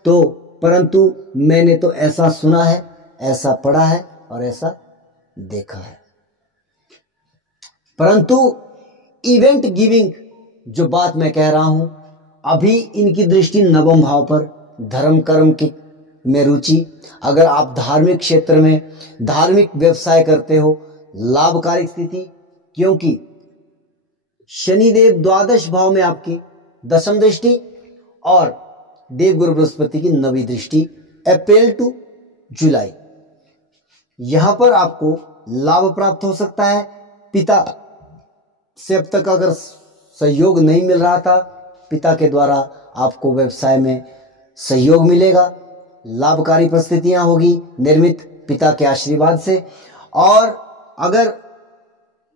तो, परंतु मैंने तो ऐसा सुना है, ऐसा पढ़ा है और ऐसा देखा है। परंतु इवेंट गिविंग जो बात मैं कह रहा हूं, अभी इनकी दृष्टि नवम भाव पर, धर्म कर्म की में रुचि, अगर आप धार्मिक क्षेत्र में धार्मिक व्यवसाय करते हो, लाभकारी स्थिति, क्योंकि शनिदेव द्वादश भाव में आपकी दशम दृष्टि और देवगुरु बृहस्पति की नवी दृष्टि अप्रैल टू जुलाई, यहां पर आपको लाभ प्राप्त हो सकता है। पिता से अब तक अगर सहयोग नहीं मिल रहा था, पिता के द्वारा आपको व्यवसाय में सहयोग मिलेगा, लाभकारी परिस्थितियां होगी निर्मित पिता के आशीर्वाद से। और अगर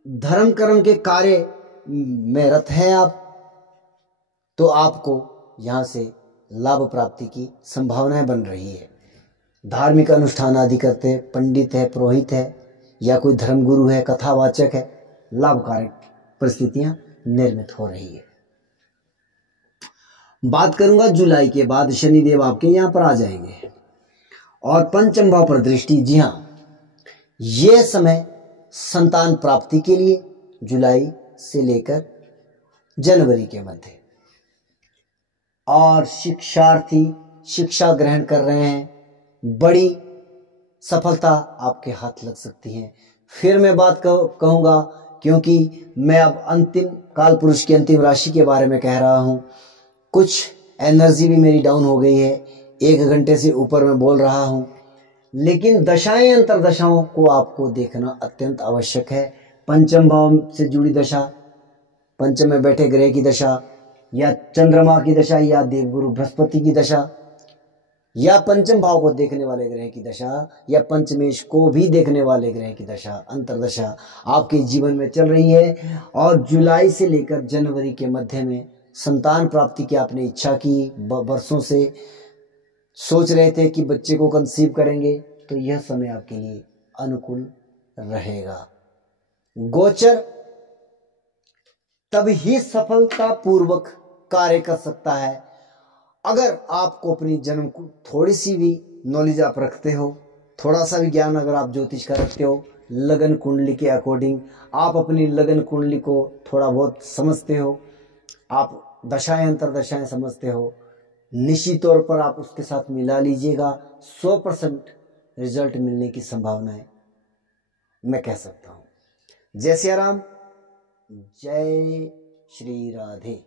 धर्म कर्म के कार्य में रत हैं आप, तो आपको यहां से लाभ प्राप्ति की संभावनाएं बन रही है। धार्मिक अनुष्ठान आदि करते हैं, पंडित है, पुरोहित है, या कोई धर्मगुरु है, कथावाचक है, लाभकारी परिस्थितियां निर्मित हो रही है। बात करूंगा जुलाई के बाद, शनिदेव आपके यहां पर आ जाएंगे और पंचम भाव पर दृष्टि। जी हां, यह समय संतान प्राप्ति के लिए जुलाई से लेकर जनवरी के मध्य, और शिक्षार्थी शिक्षा ग्रहण कर रहे हैं, बड़ी सफलता आपके हाथ लग सकती है। फिर मैं बात कहूंगा, क्योंकि मैं अब अंतिम काल पुरुष की अंतिम राशि के बारे में कह रहा हूं, कुछ एनर्जी भी मेरी डाउन हो गई है, 1 घंटे से ऊपर मैं बोल रहा हूं, लेकिन दशाएं अंतरदशाओं को आपको देखना अत्यंत आवश्यक है। पंचम भाव से जुड़ी दशा, पंचम में बैठे ग्रह की दशा, या चंद्रमा की दशा, या देवगुरु बृहस्पति की दशा, या पंचम भाव को देखने वाले ग्रह की दशा, या पंचमेश को भी देखने वाले ग्रह की दशा, अंतरदशा आपके जीवन में चल रही है। और जुलाई से लेकर जनवरी के मध्य में संतान प्राप्ति की आपने इच्छा की, वर्षों से सोच रहे थे कि बच्चे को कंसीव करेंगे, तो यह समय आपके लिए अनुकूल रहेगा। गोचर तभी सफलतापूर्वक कार्य कर सकता है अगर आपको अपनी जन्म को थोड़ी सी भी नॉलेज आप रखते हो, थोड़ा सा भी ज्ञान अगर आप ज्योतिष का रखते हो, लगन कुंडली के अकॉर्डिंग आप अपनी लगन कुंडली को थोड़ा बहुत समझते हो, आप दशाएं अंतरदशाएं समझते हो, निश्चित तौर पर आप उसके साथ मिला लीजिएगा, 100% रिजल्ट मिलने की संभावनाएं मैं कह सकता हूं। जय सिया राम, जय श्री राधे।